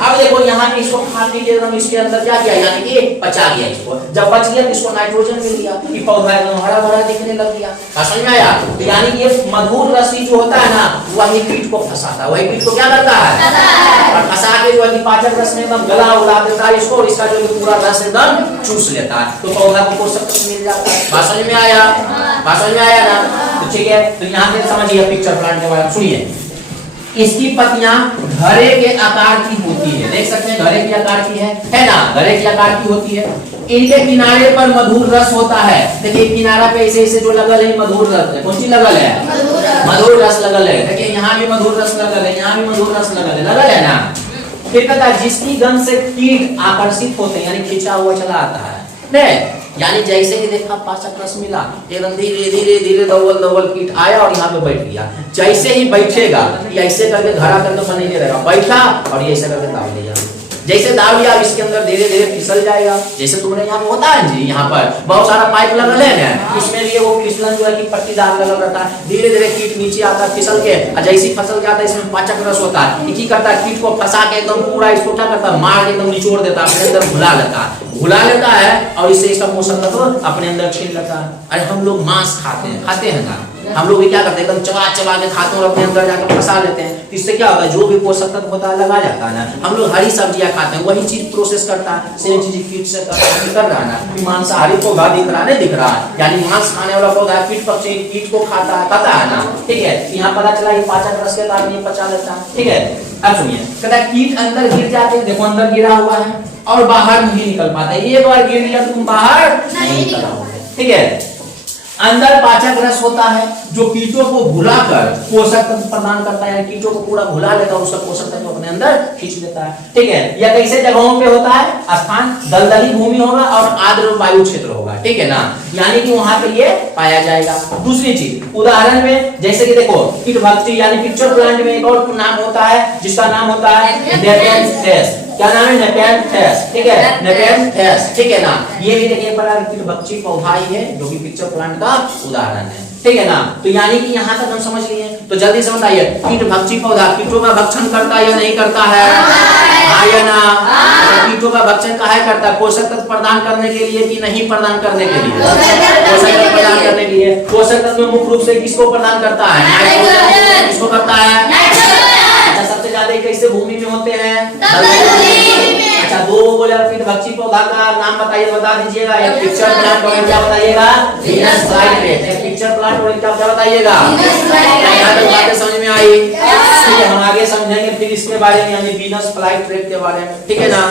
अब देखो, यहाँ पे इसको खा लीजिए, एकदम इसके अंदर क्या किया? यानी कि पचा गया इसको। जब पच गया तो इसको नाइट्रोजन मिल गया, ये पौधा एकदम हरा भरा दिखने लग गया। समझ में आया? तो यानी कि ये मधुर रसी जो होता है ना, वही कीट को फंसाता है। वही कीट को क्या करता है? और फंसा के जो है पाचक रस में एकदम गला उड़ा देता है इसको, और इसका जो पूरा रस एकदम चूस लेता है। तो पौधा को मिल जाता है। बात समझ में आया? बात समझ में आया ना? तो ठीक है। तो यहाँ से समझिए पिक्चर प्लांट के बारे में। सुनिए, इसकी पत्तियां घड़े के आकार की होती है। देख सकते हैं घड़े के आकार की है ना? घड़े के आकार की होती है। इनके किनारे पर मधुर रस होता है। देखिए, किनारा पे ऐसे जो लगल है मधुर रस है। कौन सी लगल है? मधुर रस लगल है। देखिए, यहाँ भी मधुर रस लगल है, यहाँ भी मधुर रस लगल है ना? फिर कहता है जिसकी गंध से कीट आकर्षित होते हैं, यानी खींचा हुआ चला आता है। यानी जैसे ही देखा पाचक रस मिला, एकदम धीरे धीरे दौवल कीट आया और यहाँ पे बैठ गया। जैसे ही बैठेगा, ऐसे करके घड़ा करके बने रहेगा, बैठा और ये ऐसे करके दाब लिया। जैसे दाब लिया, इसके अंदर धीरे धीरे फिसल जाएगा। जैसे तुमने यहाँ होता है जी, यहाँ पर बहुत सारा पाइप लगल है ना, इसमें भी वो फिसलन जो है कि पट्टीदार लगल रहता है। धीरे धीरे कीट नीचे आता है फिसल के, और जैसे ही फसल जाता है इसमें पाचक रस होता है। ये करता है, कीट को फंसा के एकदम पूरा इसको क्या करता है? मार के एकदम निचोड़ देता है, अपने अंदर घुला लेता है, और इससे इसका पोषक तत्व अपने अंदर छीन लेता है। अरे हम लोग मांस खाते हैं ना? हम लोग भी क्या करते हैं, एकदम चबा चबा के खाते हैं और अपने अंदर जाकर फंसा लेते हैं। इससे क्या होता है, जो भी पोषक तत्व होता है लगा जाता है ना। हम लोग हरी सब्जियां खाते हैं, वही चीज प्रोसेस करता है, सेम चीज कीट से कर रहा है ना। मांसाहारी पौधा दिख रहा है, नहीं दिख रहा है, यानी मांस खाने वाला पौधा है, कीट पक्षी कीट को खाता है ना। ठीक है, यहाँ पता चला कि पाचन रस के कारण ये पचा लेता है। ठीक है, अब सुनिए, कहता है कीट अंदर गिर जाते हैं, देखो अंदर गिरा हुआ है और बाहर नहीं निकल पाता। एक बार गिर गया तुम बाहर नहीं निकल पाओगे। ठीक है, अंदर पाचक रस होता है जो कीटों को भुलाकर पोषक तत्व प्रदान करता है, कीटों को पूरा भुला लेता है, उसका पोषक तत्व अपने अंदर खींच लेता है। ठीक है, यह कैसे जगहों पे होता है, स्थान दलदली भूमि होगा और आर्द्र वायु क्षेत्र होगा। ठीक है ना, यानी कि वहां पे ये पाया जाएगा। दूसरी चीज उदाहरण में जैसे कि देखो कीट भक्षी यानी पिक्चर प्लांट में एक और नाम होता है जिसका नाम होता है नेपेंथेस। क्या नाम है, नेपेंथेस। ठीक है, नेपेंथेस। ठीक है ना, ये भी देखिए बड़ा कीट भक्षी पौधा ही है जो कि पिक्चर प्लांट का उदाहरण है। ठीक है ना, तो यानी कि यहाँ तक हम समझ लिए। तो जल्दी से बताइए, कीट भक्षी पौधा कीटों का भक्षण करता है या नहीं करता है, हाँ या ना। कीटों का भक्षण काहे करता है, पोषक तत्व प्रदान करने के लिए कि नहीं प्रदान करने के लिए, पोषक तत्व प्रदान करने के लिए। पोषक तत्व मुख्य रूप से किसको प्रदान करता है, नाइट्रोजन। किसको करता है, सबसे ज्यादा कैसे भूमि में होते हैं, अच्छा दो बोले कीट भक्षी पौधा का नाम बताइए, बता दीजिएगा। एक पिक्चर प्लांट और क्या बताइएगा, वीनस फ्लाईट्रेट। एक पिक्चर प्लांट और क्या बताइएगा, यहाँ तक बातें समझ में आई। ठीक है, हम आगे समझेंगे फिर इसके बारे में, यानी वीनस फ्लाईट्रेट के बारे में। ठीक है ना,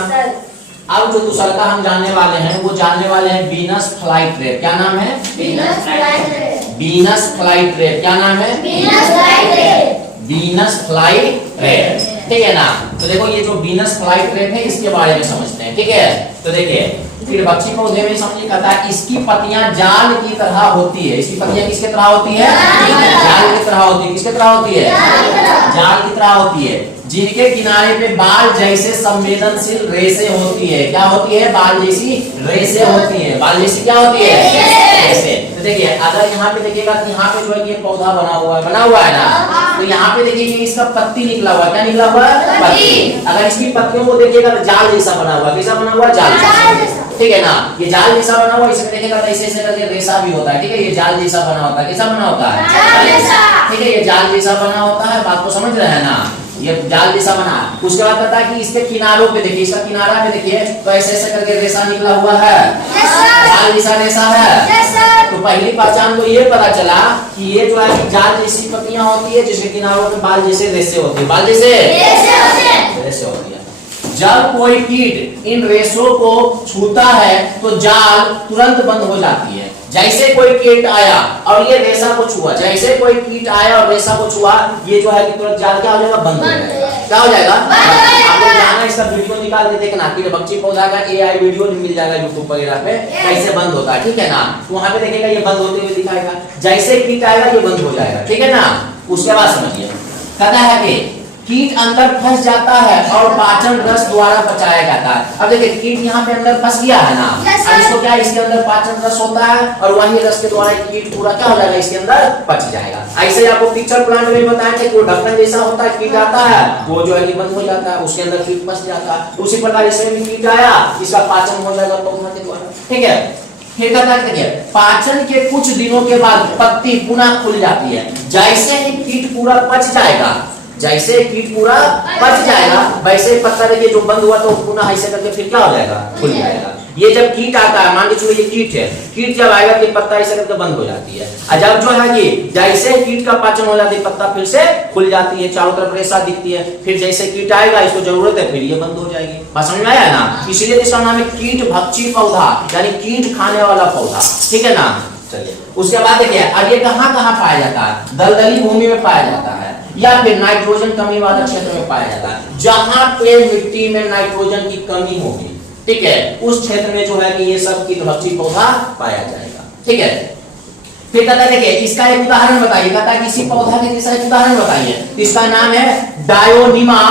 अब जो दूसरा का हम जानने वाले हैं वो जानने वाले हैं वीनस फ्लाईट्रेट। क्या नाम है, वीनस फ्लाईट्रेट। वीनस फ्लाईट्रेट क्या नाम है, वीनस फ्लाईट्रेट। वीनस फ्लाईट्रेट। ठीक है ना, तो देखो ये जो वीनस फ्लाईट्रेट है इसके बारे में समझते हैं। ठीक है, तो देखिए कीट भक्षी पौधे में समझिए, कहता है इसकी पत्तियां जाल की तरह होती है। इसकी पत्तियां किसके तरह होती है, जाल की तरह होती है। किसके तरह होती है, जाल की तरह होती है, जिनके किनारे पे बाल जैसे संवेदनशील रेशे होती है। क्या होती है, बाल जैसी रेशे होती है। बाल जैसी क्या होती है, रेशे। तो देखिए अगर यहाँ पे देखिएगा कि यहाँ पे जो है ये पौधा बना हुआ है ना, तो यहाँ पे देखिए इसका पत्ती निकला हुआ है। क्या निकला हुआ है, पत्ती। अगर इसकी पत्तियों को देखिएगा तो जाल जैसा बना हुआ है। कैसा बना हुआ है, जाल जैसा। ठीक है ना, ये जाल जैसा बना हुआ है, इसमें देखिएगा ऐसे ऐसे करके रेशा भी होता है। ठीक है, ये जाल जैसा बना होता है। कैसा बना होता है, ठीक है, ये जाल जैसा बना होता है। बात को समझ रहे हैं ना, ये जाल जैसा बना। उसके बाद पता है कि इसके किनारों पे देखिए, इसका किनारा पे देखिए तो ऐसे ऐसे करके रेशा निकला हुआ है, जाल जैसा रेशा है। तो पहली पहचान को ये पता चला कि ये जो है कि जाल जैसी पत्तियां होती है जिसके किनारों पे बाल जैसे रेशे होती है। बाल जैसे रेशे होती है। जब कोई कीट इन रेशों को छूता है तो जाल तुरंत बंद हो जाती है। जैसे कोई कीट आया और ये रेशा को छुआ, जैसे कोई कीट आया और रेशा को छुआ, ये जो है कि तुरंत जाल क्या हो जाएगा, बंद हो जाएगा। क्या हो जाएगा, आप लोग जाना इसका वीडियो निकाल के देखना, कीट भक्षी पौधा का AI वीडियो मिल जाएगा यूट्यूब वगैरह पे, कैसे बंद होता है। ठीक है ना, वहां पे देखेगा ये बंद होते हुए दिखाएगा। जैसे कीट आएगा ये बंद हो जाएगा। ठीक है ना, उसके बाद समझिए, कहता है कि कीट अंदर फंस जाता है और पाचन रस द्वारा पचाया जाता है। अब देखिए कीट यहाँ पे अंदर फंस गया है ना, अब इसको क्या, इसके अंदर पाचन रस होता है और वही रस के द्वारा कीट पूरा क्या हो जाएगा, इसके अंदर पच जाएगा। ऐसे आपको पिक्चर प्लांट में बताया था कि वो ढक्कन जैसा होता है, कीट आता है वो जो है कि बंद हो जाता है, उसके अंदर कीट फंस जाता है। उसी प्रकार इसमें भी कीट आया, इसका पाचन हो जाएगा पौधा के द्वारा। ठीक है, फिर कहता है पाचन के कुछ दिनों के बाद पत्ती पुनः खुल जाती है। जैसे ही कीट पूरा पच जाएगा, जैसे कीट पूरा पच जाएगा, वैसे पत्ता देखिए जो बंद हुआ तो पुनः ऐसे करके फिर क्या हो जाएगा, खुल जाएगा। ये जब कीट आता है, मान के चलो ये कीट है, कीट जब आएगा तो पत्ता ऐसे करके बंद हो जाती है। और जब जो है कि जैसे कीट का पाचन हो जाती है, पत्ता फिर से खुल जाती है, चारों तरफ रेशा दिखती है। फिर जैसे कीट आएगा, इसको जरूरत है, फिर ये बंद हो जाएगी। बात समझ में आया ना, इसलिए इसका नाम है कीट भक्षी पौधा, यानी कीट खाने वाला पौधा। ठीक है ना, चलिए उसके बाद देखिए अब ये कहाँ कहाँ पाया जाता है, दलदली भूमि में पाया जाता है या फिर नाइट्रोजन कमी वाले क्षेत्र में पाया जाता है। जहां पे मिट्टी में नाइट्रोजन की कमी होगी, ठीक है, उस क्षेत्र में जो है कि ये सब कीट भक्षी पौधा पाया जाएगा। ठीक है, फिर कहता है देखिए इसका एक उदाहरण बताइए, कहता है किसी पौधा के जैसा एक उदाहरण बताइए। इसका नाम है डायोनिमा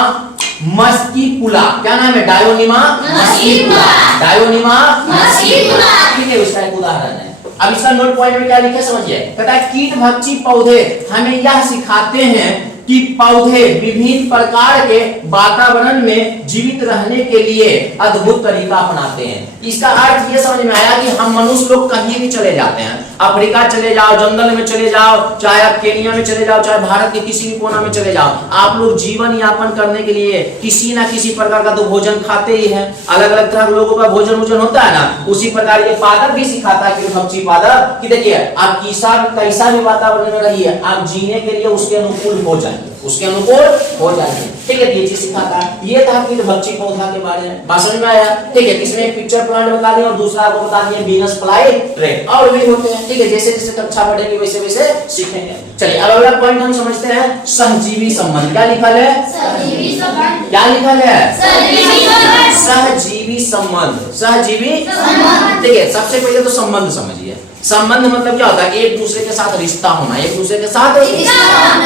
मस्किपुला। क्या नाम है, डायोनिमा मस्किपुला। डायोनिमा मस्किपुला, ठीक है, उसका एक उदाहरण है। अब इसका नोट पॉइंट में क्या लिखा समझिए, कहता है कीट भक्षी पौधे हमें यह सिखाते हैं कि पौधे विभिन्न प्रकार के वातावरण में जीवित रहने के लिए अद्भुत तरीका अपनाते हैं। इसका अर्थ ये समझ में आया कि हम मनुष्य लोग कहीं भी चले जाते हैं, अफ्रीका चले जाओ, जंगल में चले जाओ, चाहे आप केनिया में चले जाओ, चाहे भारत के किसी भी कोना में चले जाओ, आप लोग जीवन यापन करने के लिए किसी ना किसी प्रकार का तो भोजन खाते ही हैं। अलग अलग तरह के लोगों का भोजन होता है ना, उसी प्रकार ये पादप भी सिखाता है कि भक्षी पादप कि देखिए आप कैसा भी वातावरण में रहिए, आप जीने के लिए उसके अनुकूल हो जाए, उसके अनुकूल हो जाएंगे। ठीक है, ये चीज सिखाता है। ये था कीट भक्षी पौधा के बारे में, बात समझ में आया? ठीक है, इसमें एक पिक्चर प्लांट बता दिया और दूसरा आपको बता दिया वीनस फ्लाई ट्रे, और भी होते हैं। ठीक है, जैसे जैसे कक्षा बढ़ेगी वैसे वैसे सीखेंगे। चलिए अब अगला पॉइंट हम समझते हैं, सहजीवी संबंध। क्या लिखा है? सहजीवी संबंध। क्या लिखा है? सहजीवी संबंध। सहजीवी संबंध, सहजीवी संबंध। ठीक है, सबसे पहले तो संबंध समझिए। संबंध मतलब क्या होता है? एक दूसरे के साथ रिश्ता होना, एक दूसरे के साथ।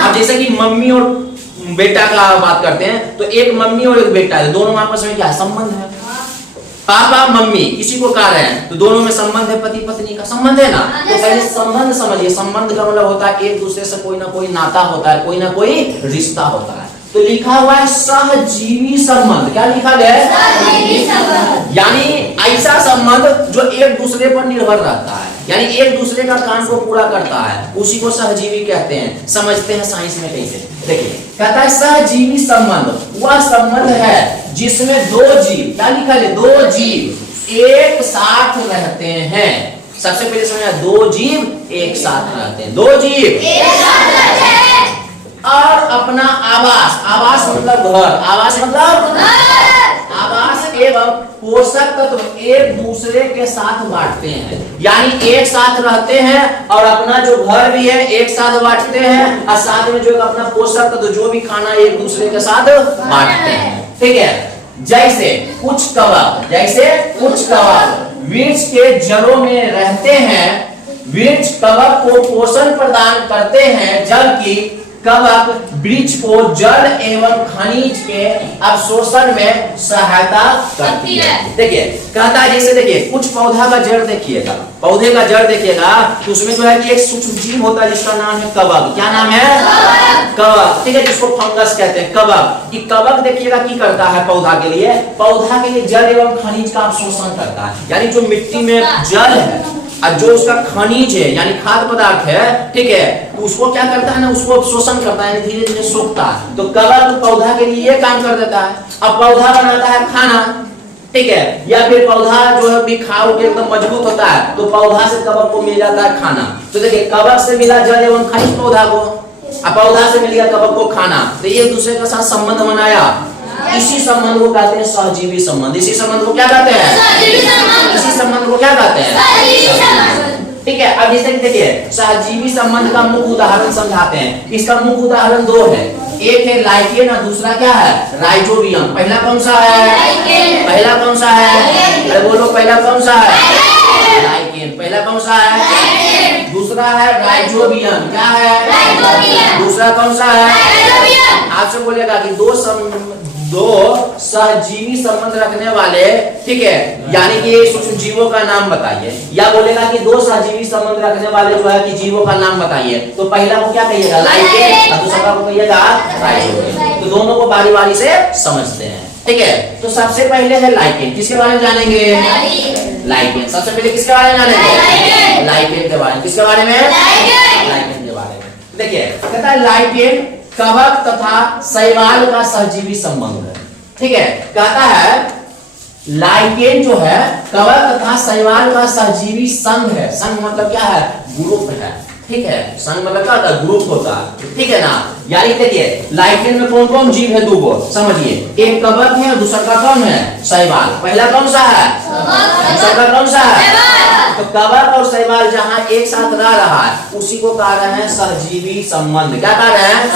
अब जैसे कि मम्मी और बेटा का बात करते हैं तो एक मम्मी और एक बेटा है, दोनों आपस में क्या है? संबंध है। पापा मम्मी किसी को कह रहे हैं तो दोनों में संबंध है, पति पत्नी का संबंध है ना। तो पहले संबंध समझिए। संबंध का मतलब होता है एक दूसरे से कोई ना कोई नाता होता है, कोई ना कोई रिश्ता होता है। तो लिखा हुआ है सहजीवी संबंध। क्या लिखा गया है? सहजीवी संबंध, यानी ऐसा संबंध जो एक दूसरे पर निर्भर रहता है, यानी एक दूसरे का काम को पूरा करता है, उसी को सहजीवी कहते हैं। समझते हैं साइंस में कैसे। देखिए, कहता है सहजीवी संबंध वह संबंध है जिसमें दो जीव, क्या लिखा है? दो जीव एक साथ रहते हैं। सबसे पहले समझना, दो जीव एक साथ रहते हैं, दो जीव एक साथ रहते हैं और अपना आवास, आवास मतलब घर, आवास मतलब आवास एवं पोषक तत्व एक दूसरे के साथ बांटते हैं। यानी एक साथ रहते हैं और अपना जो घर भी है एक साथ बांटते हैं और साथ में जो अपना पोषक तत्व जो भी खाना एक दूसरे के साथ बांटते हैं। ठीक है, जैसे कुछ कवक, जैसे कुछ कवक वृक्ष के जड़ों में रहते हैं, वृक्ष कवक को पोषण प्रदान करते हैं, जबकि कवक वृक्ष को जल एवं खनिज के अवशोषण में सहायता करती है। देखिए, कहता है जैसे देखिए कुछ पौधा का जड़ देखिएगा, पौधे का जड़ देखिएगा तो उसमें जो है कि एक सूक्ष्म जीव होता है जिसका नाम है कवक। क्या नाम है? कवक। ठीक है, जिसको फंगस कहते हैं, कवक। ये कवक देखिएगा की करता है पौधा के लिए, पौधा के लिए जल एवं खनिज का अवशोषण करता है। यानी जो मिट्टी में जल है और जो उसका खनिज है यानी खाद्य पदार्थ है, ठीक है, तो उसको क्या करता है ना, उसको शोषण करता है, धीरे धीरे सोखता है। तो कवक पौधा के लिए ये काम कर देता है। अब पौधा बनाता है खाना, ठीक है, या फिर पौधा जो है भी खाओ के एकदम मजबूत होता है तो पौधा से कवक को मिल जाता है खाना। तो देखिए, कवक से मिला जल एवं खनिज पौधा को, अब पौधा से मिल गया कवक को खाना, तो ये दूसरे के साथ संबंध बनाया। इसी संबंध को कहते हैं सहजीवी संबंध। इसी संबंध को क्या कहते हैं? इसी संबंध को क्या कहते हैं? ठीक है, अब जैसे देखिए सहजीवी संबंध का मुख्य उदाहरण समझाते हैं। इसका मुख्य उदाहरण दो है, एक है लाइकेन और दूसरा क्या है? राइजोबियम। पहला कौन सा है? पहला कौन सा है? अरे बोलो, पहला कौन सा है? लाइकेन। पहला कौन सा है? दूसरा है राइजोबियम। क्या है? दूसरा कौन सा है? आपसे बोलेगा कि दो सहजीवी संबंध रखने वाले, ठीक है, यानी कि सूक्ष्म जीवों का नाम बताइए, या बोलेगा कि दो सहजीवी संबंध रखने वाले जो है कि जीवों का नाम बताइए, तो पहला को क्या कहिएगा? लाइकेन, और दूसरा को कहिएगा राइजोबियम। तो दोनों को बारी बारी से समझते हैं। ठीक है, तो सबसे पहले है लाइकेन। किसके बारे में जानेंगे? लाइकेन। सबसे पहले किसके बारे में जानेंगे? लाइकेन के बारे में। किसके बारे में? लाइकेन के बारे में। देखिए, कहता है लाइकेन कवक तथा शैवाल का सहजीवी संबंध है। ठीक है, कहता है लाइकेन जो है कवक तथा शैवाल का सहजीवी संघ है। संघ मतलब क्या है? ग्रुप है। ठीक है, संघ मतलब क्या होता है? ग्रुप होता है। ठीक है ना, यानी देखिए लाइकेन में कौन कौन जीव है? दो को समझिए, एक कवक है और दूसरा का कौन है? शैवाल। पहला कौन सा है? दूसरा का कौन सा है? तो कवक और शैवाल जहाँ एक साथ रह रहा है उसी को कह रहे हैं सहजीवी संबंध। क्या कह रहे हैं?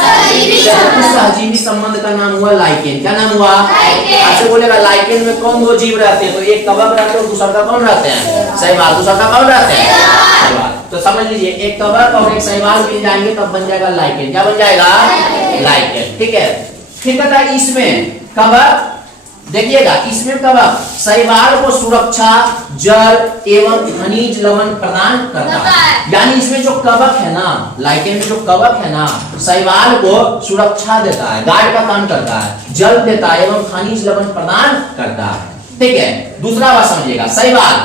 सहजीवी संबंध का नाम हुआ लाइकेन। क्या नाम हुआ? आपसे बोलेगा लाइकेन में कौन दो जीव रहते हैं? तो एक कवक रहते हैं और दूसरा का कौन रहते हैं? शैवाल। दूसरा का कौन रहते हैं? शैवाल। तो समझ लीजिए, एक कवक और एक शैवाल मिल जाएंगे तब बन जाएगा लाइकेन। क्या बन जाएगा? लाइकेन। ठीक है, फिर कहता है इसमें कवक, देखिएगा इसमें कवक शैवाल को सुरक्षा, जल एवं खनिज लवण प्रदान करता है। यानी इसमें जो कवक है ना, लाइकेन में जो कवक है ना, शैवाल को सुरक्षा देता है, गार्ड का काम करता है, जल देता है एवं खनिज लवण प्रदान करता है। ठीक है, दूसरा बात समझिएगा, शैवाल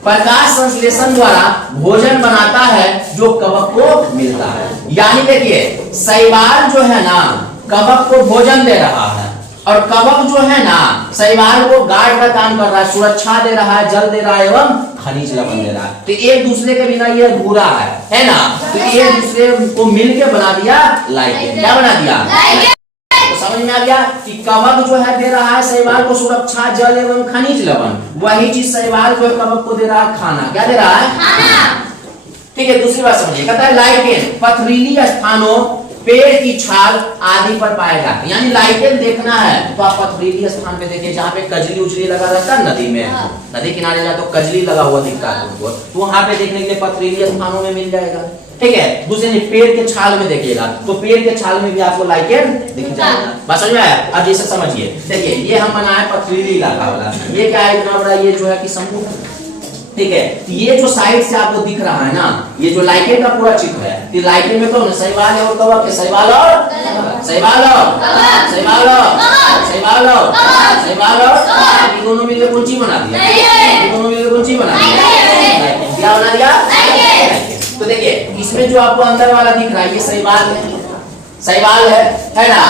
प्रकाश संश्लेषण द्वारा भोजन बनाता है जो कवक को मिलता है। यानी देखिए शैवाल जो है ना कवक को भोजन दे रहा है, और कवक जो है ना शैवाल को गार्ड का काम कर रहा है, सुरक्षा दे रहा है, जल दे रहा है एवं खनिज लवण दे रहा है। तो एक दूसरे के बिना ये अधूरा है ना। तो एक दूसरे को मिलके बना दिया लाइकेन। क्या बना दिया? तो समझ में आ गया कि कवक जो है दे रहा है शैवाल को सुरक्षा, जल एवं खनिज लवण, वही चीज शैवाल जो है कवक को दे रहा है खाना। क्या दे रहा है? खाना। ठीक है, दूसरी बात समझिए, कहता है लाइकेन पथरीली स्थानों, पेड़ की छाल आदि पर पाया जाता है। यानी लाइकेन देखना है तो आप पथरीली स्थान पे देखिए, जहाँ पे कजली उजली लगा रहता है नदी में, नदी किनारे जाते तो कजली लगा हुआ दिखता है तुमको, तो वहां पे देखने के लिए पथरीली स्थानों में मिल जाएगा। ठीक है, दूसरे पेड़ के छाल में देखिएगा तो पेड़ के छाल में भी आपको लाइकेन दिख जाएगा। बात समझ में आया? अब जैसे समझिए, देखिए ये हम बनाए पथरीली इलाका वाला, ये क्या है इतना बड़ा, ये जो है कि समूह। ठीक है, ये जो साइड से आपको दिख रहा है ना, ये जो लाइकेन का पूरा चित्र है, तो लाइकेन में कौन है? शैवाल है और कवक है। शैवाल और शैवाल और शैवाल और शैवाल और शैवाल और ये दोनों मिलकर कौन चीज बना दिया? ये दोनों मिलकर कौन चीज बना दिया? क्या बना दिया? तो देखिए इसमें जो आपको अंदर वाला दिख रहा है ये शैवाल है, शैवाल है ना।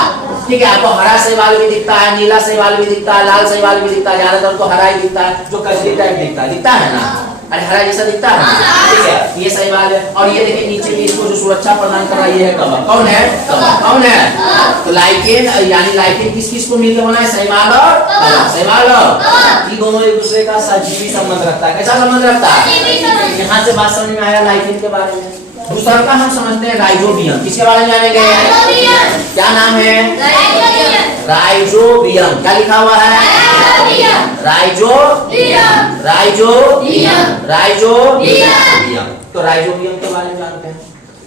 ठीक है, आपको हरा शैवाल भी दिखता है, नीला शैवाल भी दिखता है, लाल शैवाल भी दिखता है, ज्यादातर तो हरा ही दिखता है, जो कजली टाइप दिखता है ना, अरे हरा जैसा दिखता है। ठीक है, ये शैवाल है, और ये देखिए नीचे भी इसको जो सुरक्षा प्रदान कर रहा है ये है कवक। कौन है? कवक। कौन है? तो लाइकेन, यानी लाइकेन किस किस को मिलकर बना है? शैवाल और शैवाल और ये दोनों एक दूसरे का सजीवी संबंध रखता है। कैसा संबंध रखता है? यहाँ से बात समझ में आया लाइकेन के बारे में। दूसरा का हम समझते हैं राइजोबियम। किसके बारे में जानेंगे? क्या नाम है? राइजोबियम। क्या लिखा हुआ है? राइजोबियम। राइजोबियम। राइजोबियम। तो राइजोबियम के बारे में जानते हैं,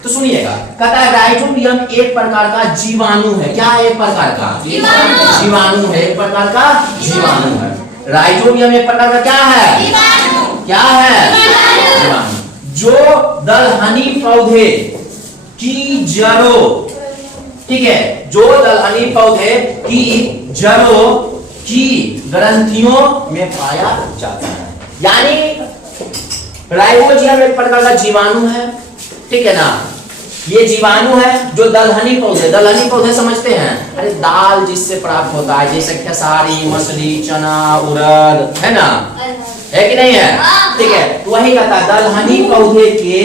तो सुनिएगा, कहता है राइजोबियम एक प्रकार का जीवाणु है। क्या है? एक प्रकार का जीवाणु है, एक प्रकार का जीवाणु है। राइजोबियम एक प्रकार का क्या है? क्या है? जीवाणु, जो दलहनी पौधे की जड़ों, ठीक है, जो दलहनी पौधे की जड़ों की ग्रंथियों में पाया जाता है। यानी राइजोबियम एक प्रकार का जीवाणु है, ठीक है ना। ये जीवाणु है जो दलहनी पौधे समझते हैं, अरे दाल जिससे प्राप्त होता है, जैसे खेसारी, मछली, चना, उड़द, है ना, है कि नहीं है? ठीक है, तो वही कहता है दलहनी पौधे के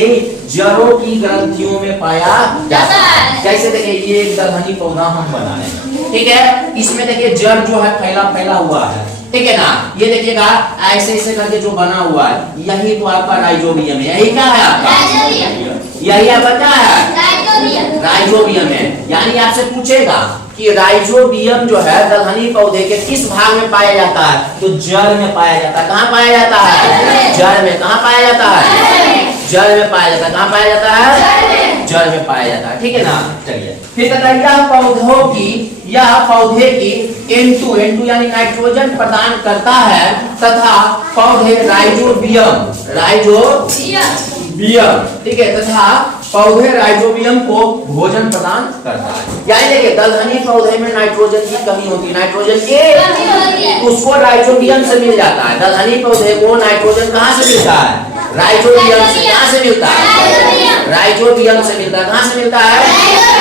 जड़ों की ग्रंथियों में पाया जाता है। कैसे? देखिए ये एक दलहनी पौधा हम बनाए, ठीक है, इसमें देखिए जड़ जो है फैला हुआ है, ठीक है ना। ये देखिएगा ऐसे ऐसे करके जो बना हुआ है, यही तो आपका राइजोबियम है। यही क्या है आपका? यही आपका क्या है? राइजोबियम है। यानी आपसे पूछेगा कि राइजोबियम जो है दलहनी पौधे के किस भाग में पाया जाता है, तो जड़ में पाया जाता है। कहाँ पाया जाता है? जड़ में। कहाँ पाया जाता है? जड़ में पाया जाता है। कहाँ पाया जाता है? जड़ में पाया जाता है, ठीक है ना। चलिए फिर कहता है यह पौधे की N2 यानी नाइट्रोजन प्रदान करता है, तथा पौधे राइजोबियम, ठीक है, तथा पौधे राइजोबियम को भोजन प्रदान करता है। यानी देखिए दलहनी पौधे में नाइट्रोजन की कमी होती है, नाइट्रोजन की उसको राइजोबियम से मिल जाता है। दलहनी पौधे को नाइट्रोजन कहाँ से मिलता है? राइजोबियम से। कहाँ से मिलता है? राइजोबियम से मिलता है। कहाँ से मिलता है?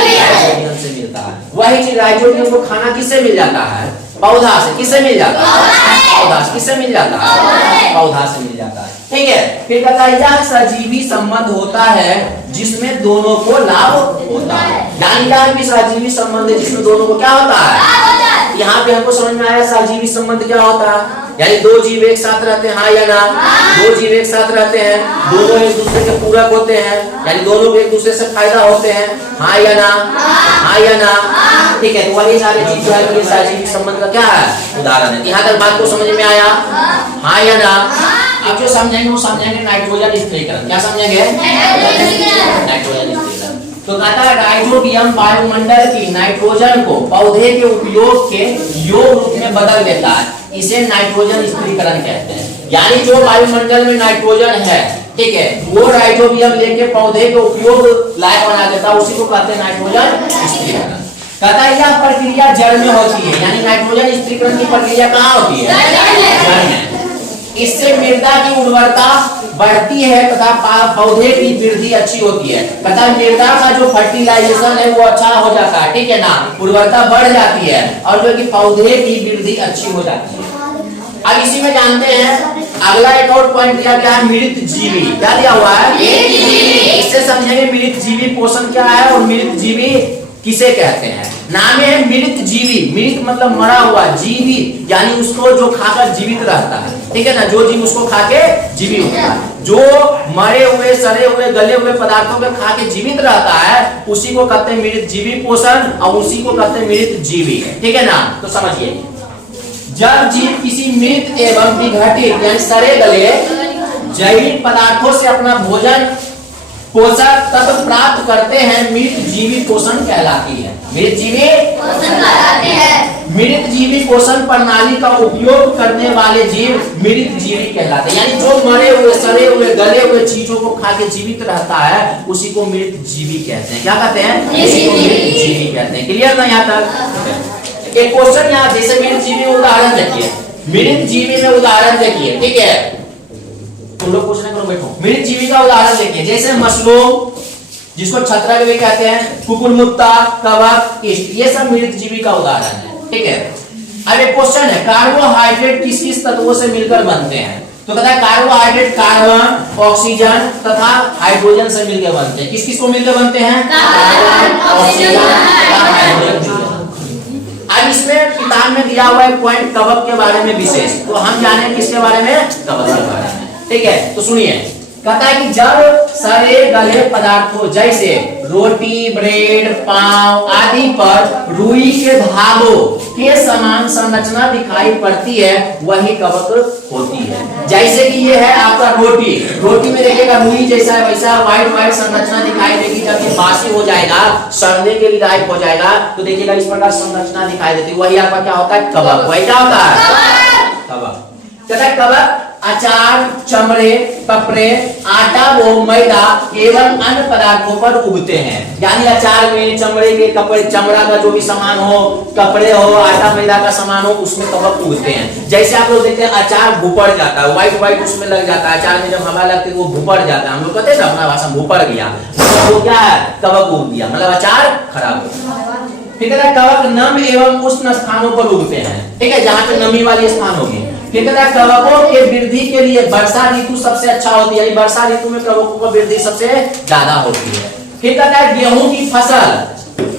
राइजोबियम से मिलता है। वही चीज राइजोबियम को खाना किससे मिल जाता है? पौधा से। किससे मिल जाता है? पौधा से। किससे मिल जाता है? पौधा से मिल जाता है, ठीक है। फिर कहता है यह सजीवी संबंध होता है जिसमें दोनों को लाभ होता है। यानी क्या है? सजीवी संबंध है जिसमें दोनों को क्या होता है? यहाँ पे हमको समझ में आया सजीवी संबंध क्या होता है। यानी दो जीव एक साथ रहते हैं, हाँ या ना? दो जीव एक साथ रहते हैं, दोनों एक दूसरे के पूरक होते हैं, यानी दोनों को एक दूसरे से फायदा होते हैं, हाँ या ना? हाँ या ना? ठीक है, तो वही सारे चीज जो है सजीवी संबंध का क्या है? उदाहरण है। यहाँ तक बात को समझ में आया? हाँ या ना? अब जो समझेंगे वो समझेंगे नाइट्रोजन स्थिरीकरण। क्या समझेंगे? नाइट्रोजन स्थिरीकरण। तो कहता है राइजोबियम वायुमंडल की नाइट्रोजन को पौधे के उपयोग के योग रूप में बदल देता है, इसे नाइट्रोजन स्थिरीकरण कहते हैं। यानी जो वायुमंडल में नाइट्रोजन है, ठीक है, वो राइजोबियम लेके पौधे के उपयोग लायक बना देता है, उसी को कहते हैं नाइट्रोजन स्थिरीकरण। कहता है यह प्रक्रिया जड़ में होती है, यानी नाइट्रोजन स्थिरीकरण की प्रक्रिया कहाँ होती है? जड़ में। इससे मृदा की उर्वरता बढ़ती है तथा पौधे की वृद्धि अच्छी होती है। तथा मृदा का जो फर्टिलाइजेशन है वो अच्छा हो जाता है, ठीक है ना, उर्वरता बढ़ जाती है और जो कि पौधे की वृद्धि अच्छी हो जाती है। अब इसी में जानते हैं अगला एक और पॉइंट दिया गया है, मृत जीवी। क्या दिया हुआ है? इससे समझेंगे मृत जीवी पोषण क्या है और मृत जीवी किसे कहते हैं। नाम है मृत जीवी, मृत मतलब मरा हुआ, जीवी यानी उसको जो खाकर जीवित रहता है, ठीक है ना, जो जीव उसको खाके जीवित होता है। जो मरे हुए, सड़े हुए, गले हुए पदार्थों को खा के जीवित रहता है उसी को कहते हैं मृत जीवी पोषण और उसी को कहते हैं मृत जीवी, ठीक है ना। तो समझिए, जब जीव किसी मृत एवं विघटित यानी सड़े गले जैविक पदार्थों से अपना भोजन पोषक तत्व प्राप्त करते हैं, मृत जीवी पोषण कहलाती है। मृत जीवी पोषण कहलाते हैं। मृत जीवी पोषण प्रणाली का उपयोग करने वाले जीव मृत जीवी कहलाते हैं, यानी जो मरे हुए, सड़े हुए, गले हुए चीजों को खा के जीवित रहता है उसी को मृत जीवी कहते हैं। क्या कहते हैं? उसी को मृत जीवी कहते हैं। क्लियर ना यहाँ तक? एक क्वेश्चन यहाँ, जैसे मृत जीवी में उदाहरण देखिए, मृत जीवी में उदाहरण देखिए, ठीक है, तुम लोग पूछने करो, बैठो। मृत जीवी का उदाहरण देखिए, जैसे मशरूम जिसको छत्रक भी कहते हैं, कुकुरमुत्ता, कवक, ईस्ट, ये सब मृत जीवी का उदाहरण है, ठीक है। अब एक क्वेश्चन है, कार्बोहाइड्रेट किस किस तत्वों से मिलकर बनते हैं? तो कहता है कार्बोहाइड्रेट कार्बन, ऑक्सीजन तथा हाइड्रोजन से मिलकर बनते हैं। किस किस को मिलकर बनते हैं? कार्बन, ऑक्सीजन तथा हाइड्रोजन। अब इसमें किताब में दिया हुआ है पॉइंट कवक के बारे में विशेष, तो हम जाने किसके बारे में? कवक के बारे में, ठीक है। तो सुनिए, कहता है कि जब सड़े गले पदार्थों जैसे रोटी, ब्रेड, पाव आदि पर रुई के धागों के समान संरचना दिखाई पड़ती है वही कवक होती है। जैसे कि ये है आपका रोटी, रोटी में देखिएगा रुई जैसा है, वैसा व्हाइट व्हाइट संरचना दिखाई देगी। जब ये बासी हो जाएगा, सड़ने के लिए लायक हो जाएगा, तो देखिएगा इस प्रकार संरचना दिखाई देती है, वही आपका क्या होता है? कवक। वही क्या होता है? कवक। कहता है कवक अचार, चमड़े, कपड़े, आटा व मैदा एवं अन्य पदार्थों पर उगते हैं। यानी अचार में, चमड़े के कपड़े, चमड़ा का जो भी सामान हो, कपड़े हो, आटा मैदा का सामान हो, उसमें कवक उगते हैं। जैसे आप लोग देखते हैं अचार भूपड़ जाता है, व्हाइट व्हाइट उसमें लग जाता है, अचार में जब हवा लगती है वो भूपड़ जाता है। हम लोग कहते हैं ना अपना भाषा भूपड़ गया, वो क्या है? कवक उग गया, मतलब अचार खराब हो गया। ठीक है, कवक नम एवं उष्ण स्थानों पर उगते हैं, ठीक है, जहाँ पे नमी वाले स्थान होंगे। ठीक है, कवकों के वृद्धि के लिए वर्षा ऋतु सबसे अच्छा होती है, वर्षा ऋतु में कवकों की वृद्धि सबसे ज्यादा होती है। ठीक है, गेहूं की फसल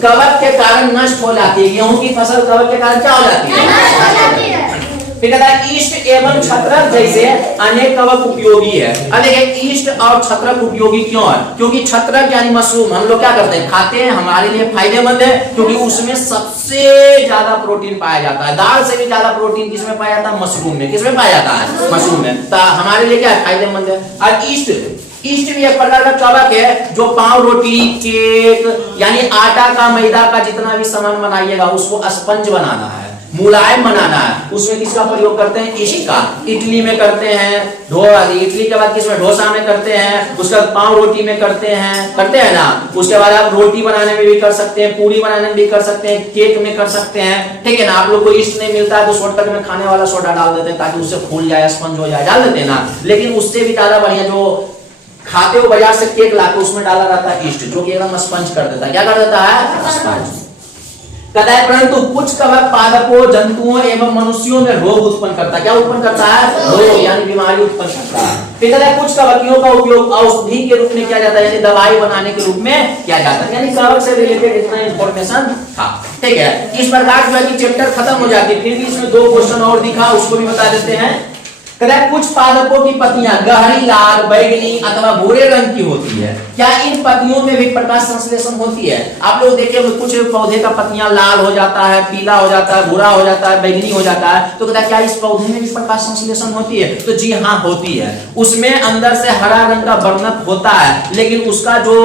कवक के कारण नष्ट हो जाती है। गेहूं की फसल कवक के कारण क्या हो जाती है? नष्ट हो जाती है। ठीक है, ईस्ट एवं छत्रक जैसे अनेक कवक उपयोगी है। अब देखिए ईस्ट और छत्रक उपयोगी क्यों है? क्योंकि छत्रक यानी मशरूम हम लोग क्या करते हैं? खाते हैं, हमारे लिए फायदेमंद है, क्योंकि उसमें सबसे ज्यादा प्रोटीन पाया जाता है। दाल से भी ज्यादा प्रोटीन किसमें पाया जाता है? मशरूम में। किसमें पाया जाता है? मशरूम में। तो हमारे लिए क्या है? फायदेमंद है। और ईस्ट भी एक प्रकार का कवक है जो पाव, रोटी, केक यानी आटा का, मैदा का जितना भी सामान बनाइएगा उसको स्पंज बनाना है, मुलायम बनाना है, उसमें किसका प्रयोग करते हैं? ईस्ट का। इडली में करते हैं, इडली के बाद किसमें? डोसा में करते हैं, उसका पाव रोटी में करते हैं ना। उसके बाद आप रोटी बनाने में भी कर सकते हैं, पूरी बनाने में भी कर सकते हैं, केक में कर सकते हैं। ठीक है ना। आप लोग को ईस्ट नहीं मिलता है तो शॉर्टकट में खाने वाला सोडा डाल देते हैं ताकि उससे फूल जाए, स्पंज हो जाए, डाल देते हैं ना। लेकिन उससे भी ज्यादा बढ़िया जो खाते हो बाजार से केक लाके उसमें डाला रहता है ईस्ट, जो कि एकदम स्पंज कर देता है। क्या कर देता है? स्पंज। कहता है परंतु कुछ कवक पादपों, जंतुओं एवं मनुष्यों में रोग उत्पन्न करता है। क्या उत्पन्न करता है? रोग यानी बीमारी उत्पन्न करता है। फिर कहता है कुछ कवकियों का उपयोग औषधि के रूप में किया जाता है, यानी दवाई बनाने के रूप में किया जाता है। यानी कवक से रिलेटेड इतना इंफॉर्मेशन था। ठीक है, इस प्रकार जो है कि चैप्टर खत्म हो जाती है। फिर भी इसमें 2 क्वेश्चन और दिखा, उसको भी बता देते हैं। कुछ पादपों की पत्तियां गहरी लाल, बैगनी अथवा भूरे रंग की होती है। क्या इन पत्तियों में भी प्रकाश संश्लेषण होती है? आप लोग देखिए कुछ पौधे का पत्तियां लाल हो जाता है, पीला हो जाता है, भूरा हो जाता है, बैगनी हो जाता है, तो कहता है क्या इस पौधे में भी प्रकाश संश्लेषण होती है? तो जी हाँ, होती है। उसमें अंदर से हरा रंग का वर्णक होता है, लेकिन उसका जो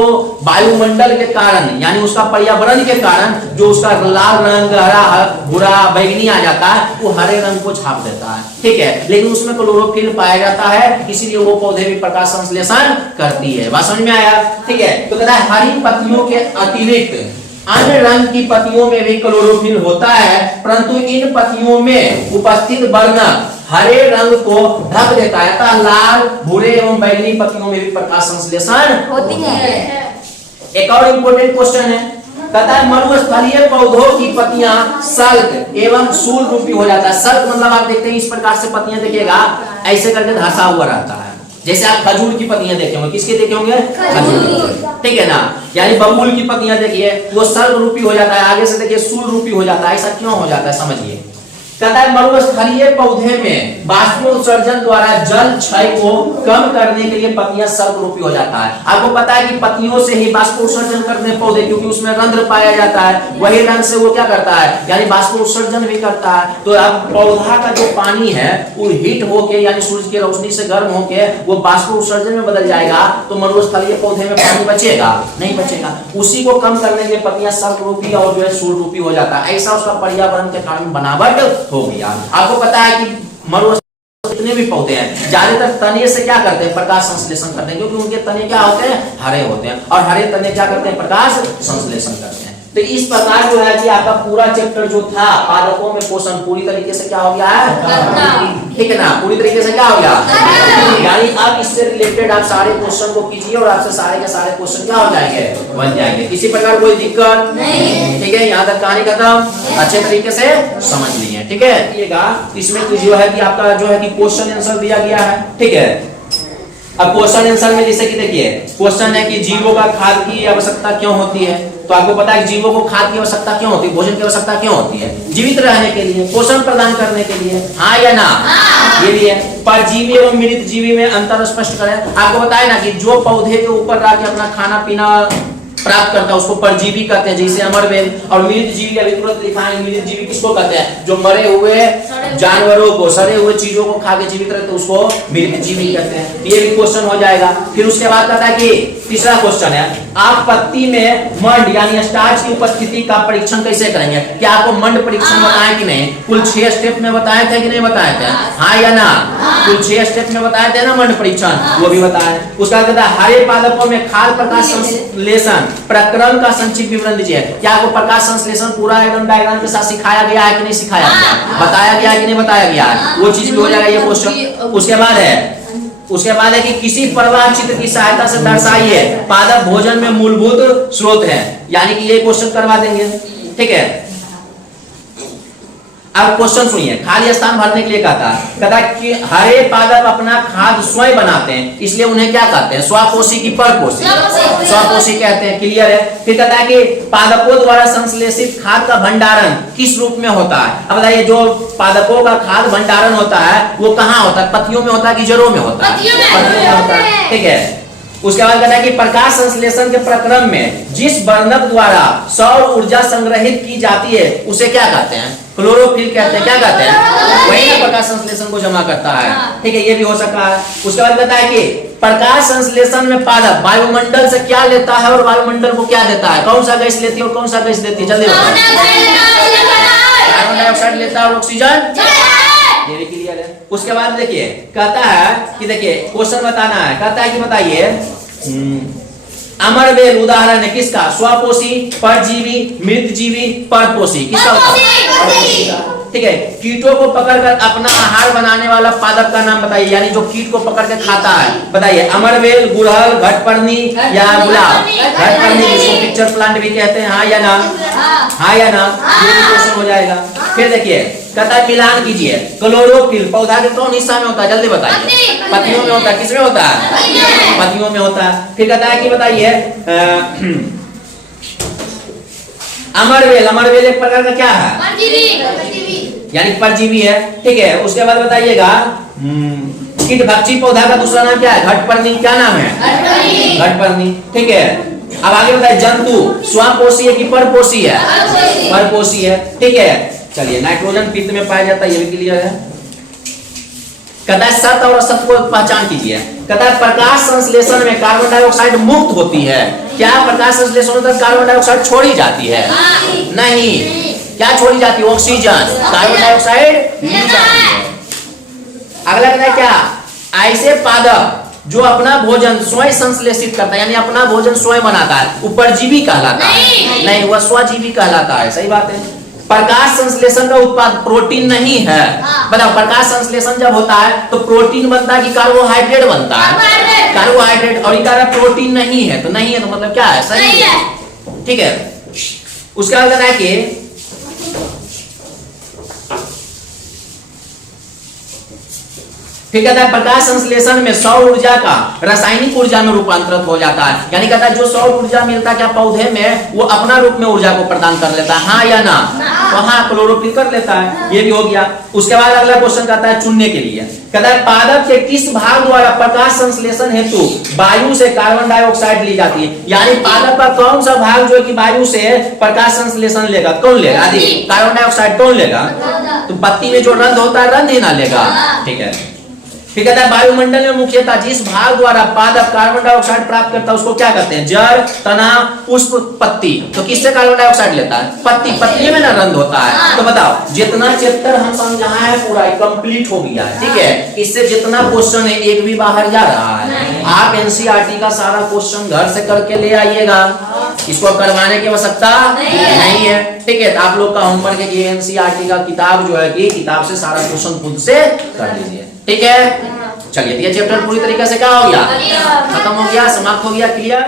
वायुमंडल के कारण यानी उसका पर्यावरण के कारण जो उसका लाल रंग, हरा, भूरा, बैगनी आ जाता है, वो हरे रंग को छाप देता है। ठीक है, लेकिन उसमें क्लोरोफिल पाया जाता है, इसीलिए वो पौधे भी प्रकाश संश्लेषण करती है। बात समझ में आया? ठीक है, तो कहता है हरी पत्तियों के अतिरिक्त अन्य रंग की पत्तियों में भी क्लोरोफिल होता है, परंतु इन पत्तियों में उपस्थित वर्णक हरे रंग को ढक देता है, अतः लाल, भूरे एवं बैगनी पत्तियों में भी प्रकाश संश्लेषण होती है। एक और इंपॉर्टेंट क्वेश्चन है, कहता है मरुस्थलीय पौधों की पत्तियां सल्क एवं सूल रूपी हो जाता है। सल्क मतलब आप देखते हैं इस प्रकार से पत्तियां देखिएगा ऐसे करके धंसा हुआ रहता है, जैसे आप खजूर की पत्तियां देखे होंगे। किसके देखे होंगे? खजूर। ठीक है ना, यानी बबूल की पत्तियां देखिए वो सल्क रूपी हो जाता है, आगे से देखिए सूल रूपी हो जाता है। ऐसा क्यों हो जाता है समझिए। कहता है मरुस्थलीय पौधे में बाष्पोत्सर्जन द्वारा जल क्षय को कम करने के लिए पत्तियां सल्क रूपी हो जाता है। आपको पता है कि पत्तियों से ही बाष्पोत्सर्जन करते हैं पौधे, क्योंकि उसमें रंध्र पाया जाता है, वही रंग से वो क्या करता है यानी बाष्पोत्सर्जन भी करता है। तो अब पौधा का जो पानी है वो हीट होके यानी सूरज की रोशनी से गर्म होके वो बाष्पोत्सर्जन में बदल जाएगा, तो मरुस्थलीय पौधे में पानी बचेगा नहीं? बचेगा। उसी को कम करने के लिए पत्तियां सल्क रूपी और जो है सूल रूपी हो जाता है। ऐसा उसका पर्यावरण के कारण बनावट हो गया। आपको पता है कि मरुस्थलीय जितने भी पौधे हैं ज्यादातर तने से क्या करते हैं? प्रकाश संश्लेषण करते हैं, क्योंकि उनके तने क्या होते हैं? हरे होते हैं, और हरे तने क्या करते हैं? प्रकाश संश्लेषण करते हैं। तो इस प्रकार जो है कि आपका पूरा चैप्टर जो था पादपों में पोषण पूरी तरीके से क्या हो गया है? ठीक है ना, पूरी तरीके से क्या हो गया? यानी अब इससे रिलेटेड आप सारे क्वेश्चन को कीजिए और आपसे सारे के सारे क्वेश्चन क्या हो जाएंगे? बन जाएंगे। किसी प्रकार कोई दिक्कत नहीं? ठीक है, यहाँ तक कहानी खत्म, अच्छे तरीके से समझ लिए। ठीक है, इसमें जो है कि आपका जो है कि क्वेश्चन आंसर दिया गया है। ठीक है, अब क्वेश्चन आंसर में जैसे कि देखिए क्वेश्चन है कि जीवों का खाद की आवश्यकता क्यों होती है? तो आपको पता है जीवों को खाद की आवश्यकता क्यों होती है? भोजन की आवश्यकता क्यों होती है? जीवित रहने के लिए, पोषण प्रदान करने के लिए। हाँ या ना? ये भी है। परजीवी एवं मृत जीवी में अंतर स्पष्ट करें। आपको बताया ना कि जो पौधे के ऊपर रह के अपना खाना पीना प्राप्त करता है उसको परजीवी कहते हैं, जैसे अमरवेल। और मृत जीवी अभी तुरंत लिखा है, मृत जीवी किसको कहते हैं? जो मरे हुए जानवरों को, सड़े हुए चीजों को खा के जीवित रहते हैं उसको मृत जीवी कहते हैं। ये भी क्वेश्चन हो जाएगा। फिर उसके बाद कहता है कि तीसरा क्वेश्चन है आप पत्ती में मंड यानी स्टार्च की उपस्थिति का परीक्षण कैसे करेंगे? क्या आपको मंड परीक्षण बताएं कि नहीं? कुल 6 स्टेप में बताए थे कि नहीं बताए थे? हाँ या ना? कुल 6 स्टेप में बताए थे ना मंड परीक्षण, वो भी बताए। उसका कहता है हरे पादपों में खाद प्रकाश संश्लेषण प्रक्रम का संक्षिप्त विवरण दीजिए। क्या आपको प्रकाश संश्लेषण पूरा एकदम डायग्राम के साथ सिखाया गया है कि नहीं सिखाया गया? बताया गया है कि नहीं बताया गया है? वो चीज भी हो जाएगा ये क्वेश्चन। उसके बाद है कि किसी प्रवाह चित्र की सहायता से दर्शाइए पादप भोजन में मूलभूत स्रोत है, यानी कि ये क्वेश्चन करवा देंगे। ठीक है, अब क्वेश्चन सुनिए। खाली स्थान भरने के लिए कहता है कि हरे पादप अपना खाद स्वयं बनाते हैं, इसलिए उन्हें क्या कहते हैं? स्वपोषी की परपोषी? स्वपोषी कहते हैं। क्लियर है। फिर कहता है कि पादपों द्वारा संश्लेषित खाद का भंडारण किस रूप में होता है? अब बताइए, जो पादपों का खाद भंडारण होता है वो कहाँ होता है? पत्तियों में होता है कि जड़ों में होता है? पत्तियों में होता है। ठीक है, उसके बाद कहता है कि प्रकाश संश्लेषण के प्रक्रम में जिस वर्णक द्वारा सौर ऊर्जा संग्रहित की जाती है उसे क्या कहते हैं? क्लोरोफिल कहते हैं। क्या कहते हैं? वही ना प्रकाश संश्लेषण को जमा करता है। ठीक है, ये भी हो सकता है। उसके बाद कहता है कि प्रकाश संश्लेषण में पादप वायुमंडल से क्या लेता है और वायुमंडल को क्या देता है? कौन सा गैस लेती है और कौन सा गैस देती है? जल्दी बताओ। कार्बन डाइऑक्साइड लेता है और ऑक्सीजन। ये भी क्लियर है। उसके बाद देखिए कहता है कि देखिए क्वेश्चन बताना है। कहता है कि बताइए अमरवेल उदाहरण है किसका? स्वपोषी, परजीवी, मृतजीवी, परपोषी। किसका होता? ठीक है, कीटों को पकड़कर अपना आहार बनाने वाला पादप का नाम बताइए, यानी जो कीट को पकड़ के खाता है। बताइए अमरवेल, गुड़हल, घटपर्णी या गुलाब? घटपर्णी, जिसको पिक्चर प्लांट भी कहते हैं। हाँ या ना? हाँ या ना? ये भी क्वेश्चन हो जाएगा। फिर देखिए कहता है मिलान कीजिए। क्लोरोफिल पौधा के कौन हिस्सा में होता है? जल्दी बताइए। पत्तियों में होता है। किसमें होता है? पत्तियों में होता है। फिर कहता है कि बताइए अमरवेल, अमरवेल एक प्रकार का क्या है? परजीवी, यानी परजीवी है। ठीक है, उसके बाद बताइएगा कीट भक्षी पौधा का दूसरा नाम क्या है? घटपर्णी। क्या नाम है? घटपर्णी। ठीक है, अब आगे बताइए जंतु स्वपोषी है कि परपोषी है? परपोषी है। ठीक है, चलिए नाइट्रोजन पित्त में पाया जाता है, ये भी क्लियर है। कहता है सत और असत को पहचान कीजिए। कहता है प्रकाश संश्लेषण में कार्बन डाइऑक्साइड मुक्त होती है। क्या प्रकाश संश्लेषण में कार्बन डाइऑक्साइड छोड़ी जाती है? नहीं। क्या छोड़ी जाती है? ऑक्सीजन। कार्बन डाइऑक्साइड ली जाती है। अगला कहता है क्या? ऐसे पादप जो अपना भोजन स्वयं संश्लेषित करता है, यानी अपना भोजन स्वयं बनाता है, वो परजीवी कहलाता है? नहीं, वह स्वजीवी कहलाता है। सही बात है। प्रकाश संश्लेषण का उत्पाद प्रोटीन नहीं है। बताओ, प्रकाश संश्लेषण जब होता है तो प्रोटीन बनता है कि कार्बोहाइड्रेट बनता है? कार्बोहाइड्रेट। और इनका प्रोटीन नहीं है, तो नहीं है तो मतलब क्या है? सही है। ठीक है, उसका कहना है कि फिर कहता है प्रकाश संश्लेषण में सौर ऊर्जा का रासायनिक ऊर्जा में रूपांतरित हो जाता है। यानी कहता है जो सौर ऊर्जा मिलता है क्या पौधे में, वो अपना रूप में ऊर्जा को प्रदान कर लेता है। हाँ या ना? तो हाँ, क्लोरोफिल कर लेता है। ये भी हो गया। उसके बाद अगला क्वेश्चन कहता है चुनने के लिए। कहता है पादप के किस भाग द्वारा प्रकाश संश्लेषण हेतु वायु से कार्बन डाइऑक्साइड ली जाती है? यानी पादप का कौन सा भाग जो है कि वायु से प्रकाश संश्लेषण लेगा? कौन लेगा? आदि कार्बन डाइऑक्साइड कौन लेगा? तो पत्ती में जो रंध्र होता है, रंध्र ही ना लेगा। ठीक है, फिर कहता है वायुमंडल में मुख्यतः जिस भाग द्वारा पादप कार्बन डाइऑक्साइड प्राप्त करता है उसको क्या कहते हैं? जड़, तना, पुष्प, पत्ती। तो किससे कार्बन डाइऑक्साइड लेता है? पत्ती। पत्ती में ना रंध्र होता है। तो बताओ, जितना चैप्टर हम समझाए हैं पूरा कंप्लीट हो गया है। ठीक है, इससे जितना क्वेश्चन है एक भी बाहर जा रहा है। आप एनसीईआरटी का सारा क्वेश्चन घर से करके ले आइएगा, इसको करवाने की आवश्यकता नहीं है। ठीक है, आप लोग का होमवर्क है कि एनसीईआरटी का किताब जो है कि किताब से सारा क्वेश्चन खुद से कर लीजिए। ठीक है, चलिए ये चैप्टर पूरी तरीके से क्या हो गया? खत्म हो गया, समाप्त हो गया, क्लियर।